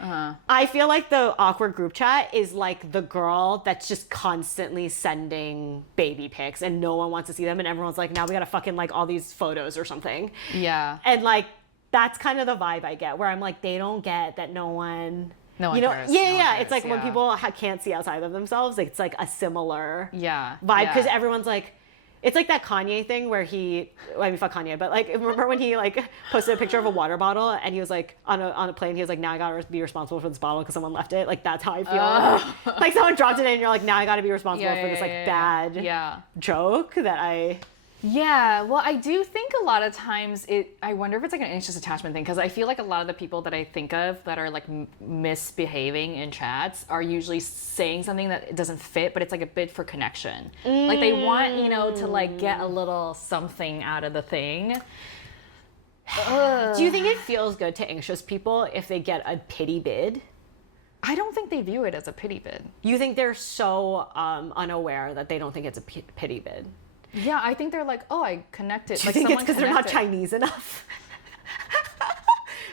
I feel like the awkward group chat is like the girl that's just constantly sending baby pics and no one wants to see them, and everyone's like, now we gotta fucking like all these photos or something. Yeah. And like that's kind of the vibe I get, where I'm like, they don't get that no one cares. It's like when people can't see outside of themselves, it's like a similar vibe, because everyone's like, it's like that Kanye thing where fuck Kanye, but like, remember when he like posted a picture of a water bottle and he was like on a plane, he was like, now I gotta be responsible for this bottle because someone left it. Like that's how I feel. Like someone dropped it in and you're like, now I gotta be responsible for this bad joke that I... Yeah, well, I do think a lot of times I wonder if it's like an anxious attachment thing, because I feel like a lot of the people that I think of that are like misbehaving in chats are usually saying something that doesn't fit, but it's like a bit for connection. Like they want, to like get a little something out of the thing. Do you think it feels good to anxious people if they get a pity bid? I don't think they view it as a pity bid. You think they're so unaware that they don't think it's a pity bid? Yeah, I think they're like, oh, I connected. Do you think it's because they're not Chinese enough?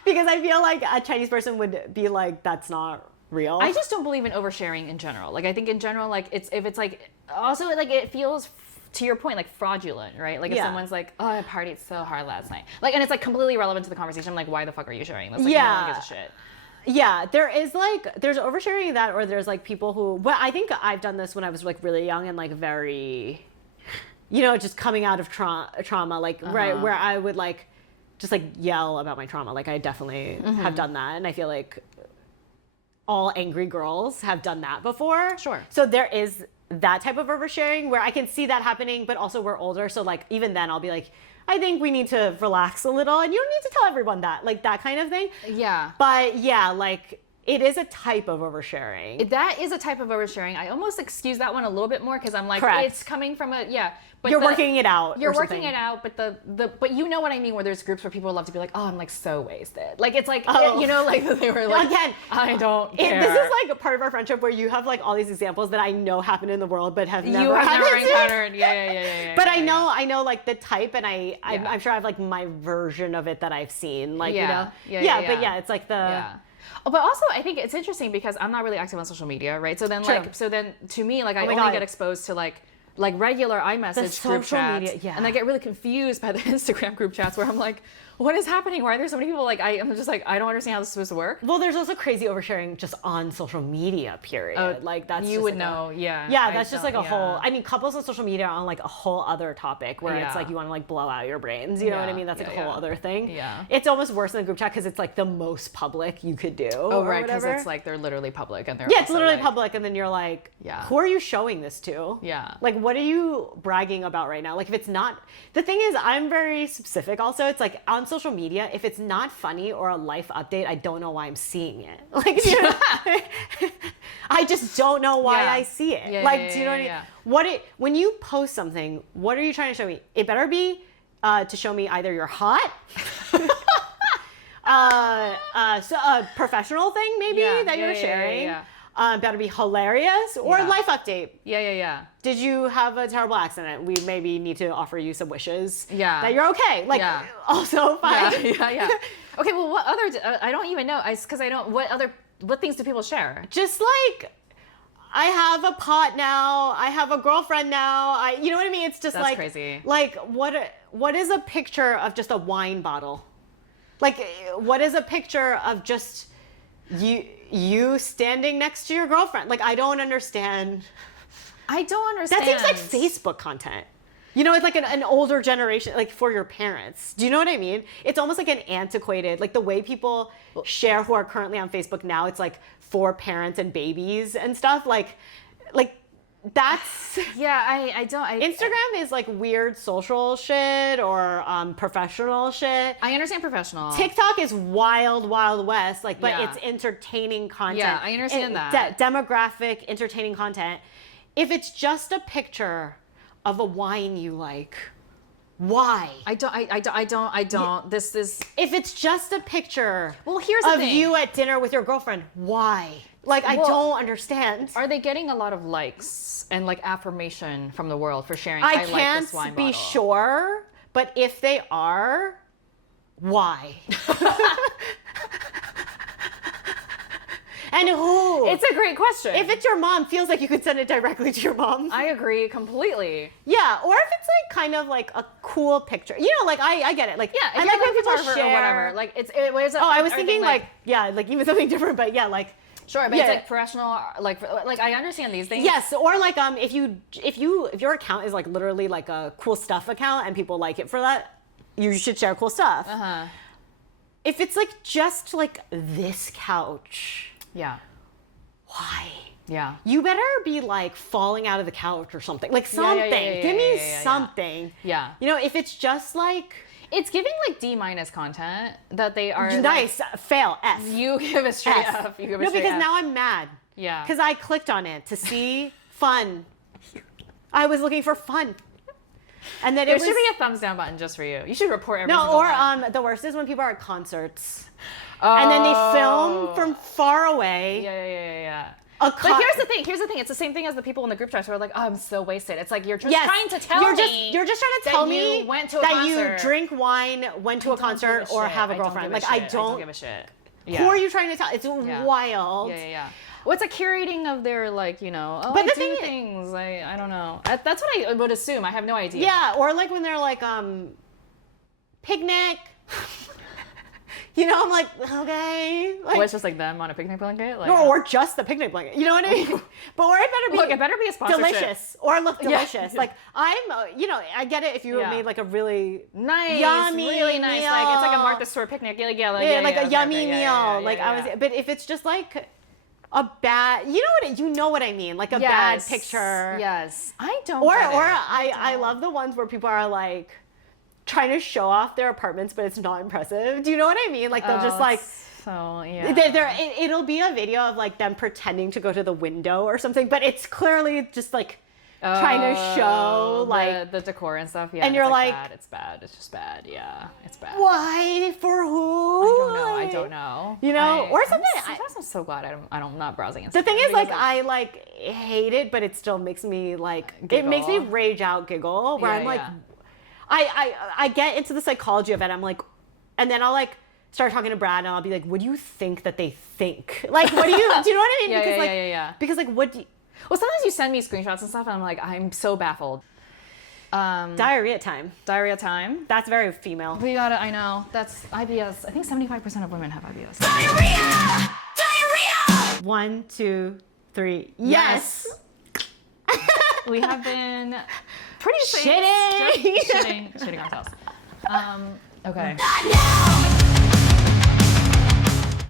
Because I feel like a Chinese person would be like, that's not real. I just don't believe in oversharing in general. Like I think in general, like if it's like, also like it feels, to your point, like fraudulent, right? Like if someone's like, oh, I partied so hard last night. Like, and it's like completely irrelevant to the conversation. I'm like, why the fuck are you sharing this? Like, no one gives a shit. Yeah, there's oversharing that, or there's like people who, well, I think I've done this when I was like really young and like very... just coming out of trauma, like right where I would like just like yell about my trauma. Like I definitely have done that, and I feel like all angry girls have done that before. Sure. So there is that type of oversharing where I can see that happening, but also we're older, so like even then I'll be like, I think we need to relax a little, and you don't need to tell everyone that, like that kind of thing. Yeah. But yeah, like it is a type of oversharing. That is a type of oversharing. I almost excuse that one a little bit more because I'm like, it's coming from but you're working it out. You're working it out, but you know what I mean, where there's groups where people love to be like, oh, I'm like so wasted. Like it's like, like they were like, again, I don't care. This is like a part of our friendship where you have like all these examples that I know happen in the world, but have never encountered. Yeah. But I know like the type, and I'm sure I have like my version of it that I've seen. Like, but it's like the... Yeah. But also, I think it's interesting because I'm not really active on social media, right? So then, to me, like, I only get exposed to like regular iMessage group chats, and I get really confused by the Instagram group chats where I'm like, what is happening? Why are there so many people? Like, I'm just like, I don't understand how this is supposed to work. Well, there's also crazy oversharing just on social media, period. Like that's you just would like know, Yeah, that's just like a whole. I mean, couples on social media are on like a whole other topic where it's like you want to like blow out your brains. You know what I mean? That's like a whole other thing. Yeah, it's almost worse than a group chat because it's like the most public you could do. Oh, right, because it's like they're literally public and they're it's literally like, public, and then you're like, who are you showing this to? Yeah, like what are you bragging about right now? Like if it's not, the thing is, I'm very specific. Also, it's like on social media, if it's not funny or a life update, I don't know why I'm seeing it. Like, you know, I just don't know why I see it. Do you know what I mean? When you post something, what are you trying to show me? It better be to show me either you're hot, so a professional thing maybe that you're sharing. Better be hilarious or life update. Did you have a terrible accident? We maybe need to offer you some wishes. That you're okay. Like also fine. Okay, well, what other? I don't even know. Because I don't. What things do people share? Just like, I have a pot now. I have a girlfriend now. You know what I mean? It's just That's crazy. Like what is a picture of just a wine bottle? Like, what is a picture of just you standing next to your girlfriend? Like, I don't understand. I don't understand. That seems like Facebook content. You know, it's like an older generation, like for your parents. Do you know what I mean? It's almost like an antiquated, like the way people share who are currently on Facebook now, it's like for parents and babies and stuff. Like that's... Yeah, I don't... Instagram is like weird social shit or professional shit. I understand professional. TikTok is wild, wild west, like, but it's entertaining content. Yeah, I understand that. Demographic, entertaining content. If it's just a picture of a wine you like, why? I don't. This is... If it's just a picture here's the of thing. you at dinner with your girlfriend, why? Like, I don't understand. Are they getting a lot of likes and like affirmation from the world for sharing? I like can't this wine be bottle. sure, but if they are, why? And who? It's a great question. If it's your mom, feels like you could send it directly to your mom. I agree completely. Yeah, or if it's like kind of like a cool picture. You know, like I get it. Like, yeah, I like when people share or whatever. Like I was thinking like even something different, but like. Sure, but it's like professional, like I understand these things. Yes, or like if your account is like literally like a cool stuff account and people like it for that, you should share cool stuff. If it's like just like this couch. Yeah. Why? Yeah. You better be like falling out of the couch or something. Like something. Give me something. Yeah. You know, if it's just like... It's giving like D- content that they are... Nice. Like, fail. F. You give a straight F. F. You give a no, straight because F. now I'm mad. Yeah. Because I clicked on it to see fun. I was looking for fun. And then there should be a thumbs down button just for you. You should report every single one. The worst is when people are at concerts. And then they film from far away. Yeah. But here's the thing. It's the same thing as the people in the group chat who are like, "Oh, I'm so wasted." It's like you're just trying to tell me. You're just trying to tell me you went to a that concert. You drink wine, went to a concert, or have a girlfriend. I don't give a shit. Who are you trying to tell? It's wild. Yeah. Well, it's a curating of their like, you know. Oh, but I do things. I don't know. That's what I would assume. I have no idea. Yeah, or like when they're like picnic. You know, I'm like, okay. Like, it's just like them on a picnic blanket? Like, no, or just the picnic blanket. You know what I mean? But or it better be a sponsorship. Delicious. Or look delicious. Like, I'm, I get it if you made like a really nice, yummy really nice. meal. Like, it's like a Martha Stewart picnic. Like a yummy meal. But if it's just like a bad, you know what I mean? Like a bad picture. Yes. I don't I love the ones where people are like, trying to show off their apartments, but it's not impressive. Do you know what I mean? Like they'll just like, so yeah. It'll be a video of like them pretending to go to the window or something, but it's clearly just like trying to show like the decor and stuff. Yeah, and you're like, it's bad. It's just bad. Yeah, it's bad. Why? For who? I don't know. You know, or something. I'm so glad I'm not browsing. The thing is, like, I like hate it, but it still makes me like giggle. It makes me rage out, giggle. Where I'm like. I get into the psychology of it. I'm like, and then I'll like start talking to Brad and I'll be like, what do you think that they think? Like, what do you know what I mean? Because like, what do you... Well, sometimes you send me screenshots and stuff and I'm like, I'm so baffled. Diarrhea time. Diarrhea time. That's very female. We got it. I know. That's IBS. I think 75% of women have IBS. Diarrhea! Diarrhea! 1, 2, 3. Yes! We have been pretty shitting ourselves. Okay.